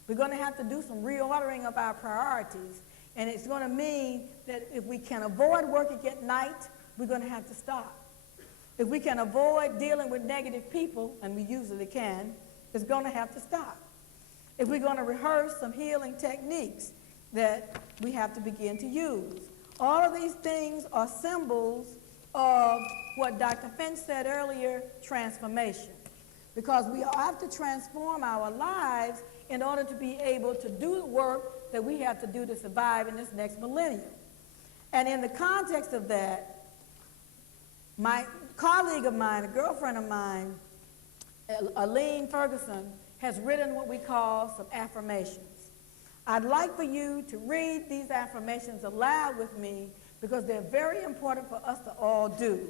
We're going to have to do some reordering of our priorities. And it's going to mean that if we can avoid working at night, we're going to have to stop. If we can avoid dealing with negative people, and we usually can, it's going to have to stop. If we're going to rehearse some healing techniques that we have to begin to use. All of these things are symbols of what Dr. Finch said earlier, transformation. Because we have to transform our lives in order to be able to do the work that we have to do to survive in this next millennium. And in the context of that, my colleague of mine, a girlfriend of mine, Aline Ferguson, has written what we call some affirmations. I'd like for you to read these affirmations aloud with me because they're very important for us to all do.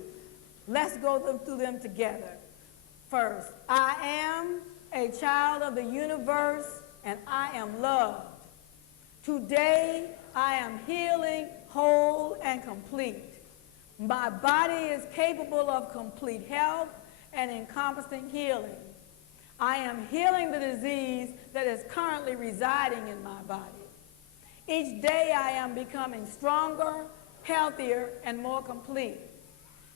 Let's go through them together. First, I am a child of the universe and I am loved. Today, I am healing, whole, and complete. My body is capable of complete health and encompassing healing. I am healing the disease that is currently residing in my body. Each day I am becoming stronger, healthier, and more complete.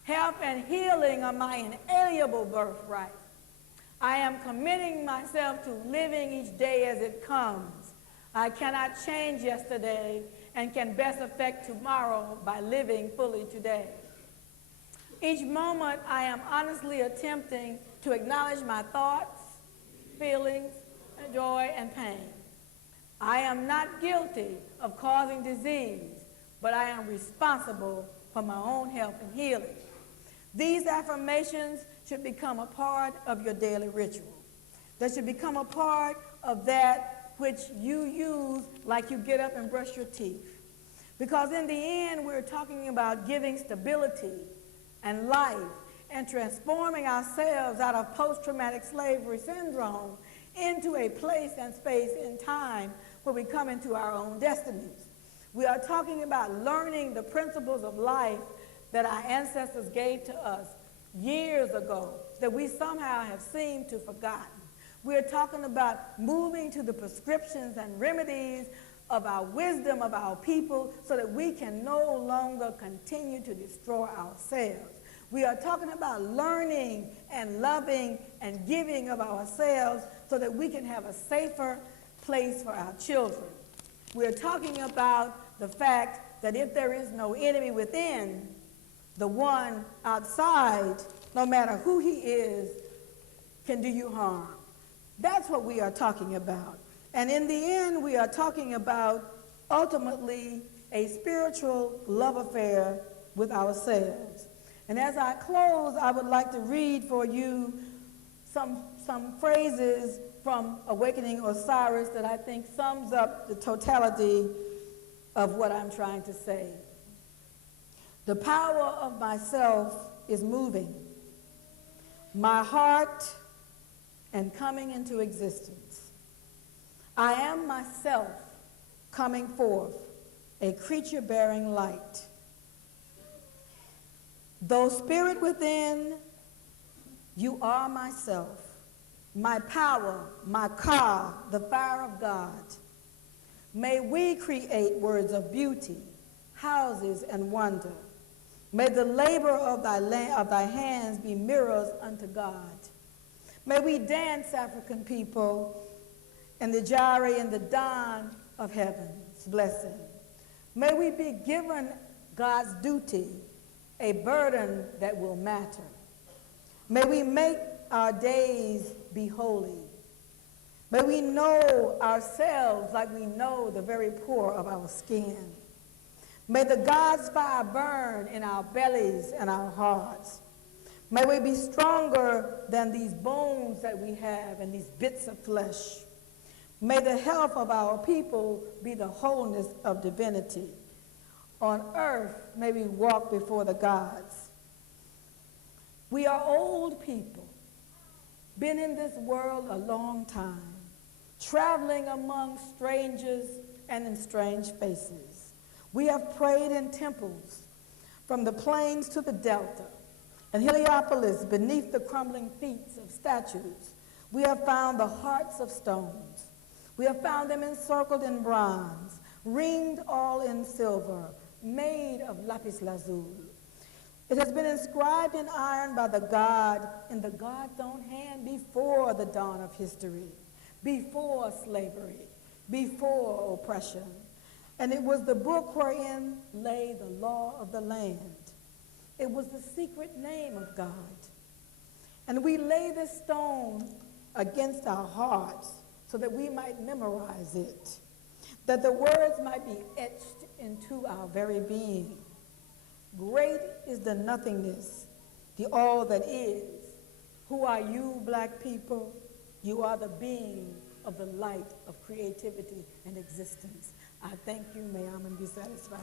Health and healing are my inalienable birthright. I am committing myself to living each day as it comes. I cannot change yesterday and can best affect tomorrow by living fully today. Each moment I am honestly attempting to acknowledge my thoughts, feelings, joy, and pain. I am not guilty of causing disease, but I am responsible for my own health and healing. These affirmations should become a part of your daily ritual. They should become a part of that which you use like you get up and brush your teeth. Because in the end, we're talking about giving stability and life and transforming ourselves out of post-traumatic slavery syndrome into a place and space in time where we come into our own destinies. We are talking about learning the principles of life that our ancestors gave to us years ago that we somehow have seemed to forgotten. We're talking about moving to the prescriptions and remedies of our wisdom of our people so that we can no longer continue to destroy ourselves. We are talking about learning and loving and giving of ourselves so that we can have a safer place for our children. We are talking about the fact that if there is no enemy within, the one outside, no matter who he is, can do you harm. That's what we are talking about. And in the end, we are talking about ultimately a spiritual love affair with ourselves. And as I close, I would like to read for you some phrases from Awakening Osiris that I think sums up the totality of what I'm trying to say. The power of myself is moving, my heart and coming into existence. I am myself coming forth, a creature bearing light. Though spirit within, you are myself, my power, my ka, the fire of God. May we create words of beauty, houses and wonder. May the labor of thy hands be mirrors unto God. May we dance, African people, in the Jari and the dawn of heaven's blessing. May we be given God's duty, a burden that will matter. May we make our days be holy. May we know ourselves like we know the very pore of our skin. May the God's fire burn in our bellies and our hearts. May we be stronger than these bones that we have and these bits of flesh. May the health of our people be the wholeness of divinity. On earth, may we walk before the gods. We are old people, been in this world a long time, traveling among strangers and in strange faces. We have prayed in temples, from the plains to the delta, and Heliopolis beneath the crumbling feet of statues. We have found the hearts of stones. We have found them encircled in bronze, ringed all in silver, made of lapis lazuli. It has been inscribed in iron by the God in the God's own hand before the dawn of history, before slavery, before oppression. And it was the book wherein lay the law of the land. It was the secret name of God. And we lay this stone against our hearts so that we might memorize it, that the words might be etched into our very being. Great is the nothingness, the all that is. Who are you, black people? You are the being of the light of creativity and existence. I thank you. May Amen be satisfied.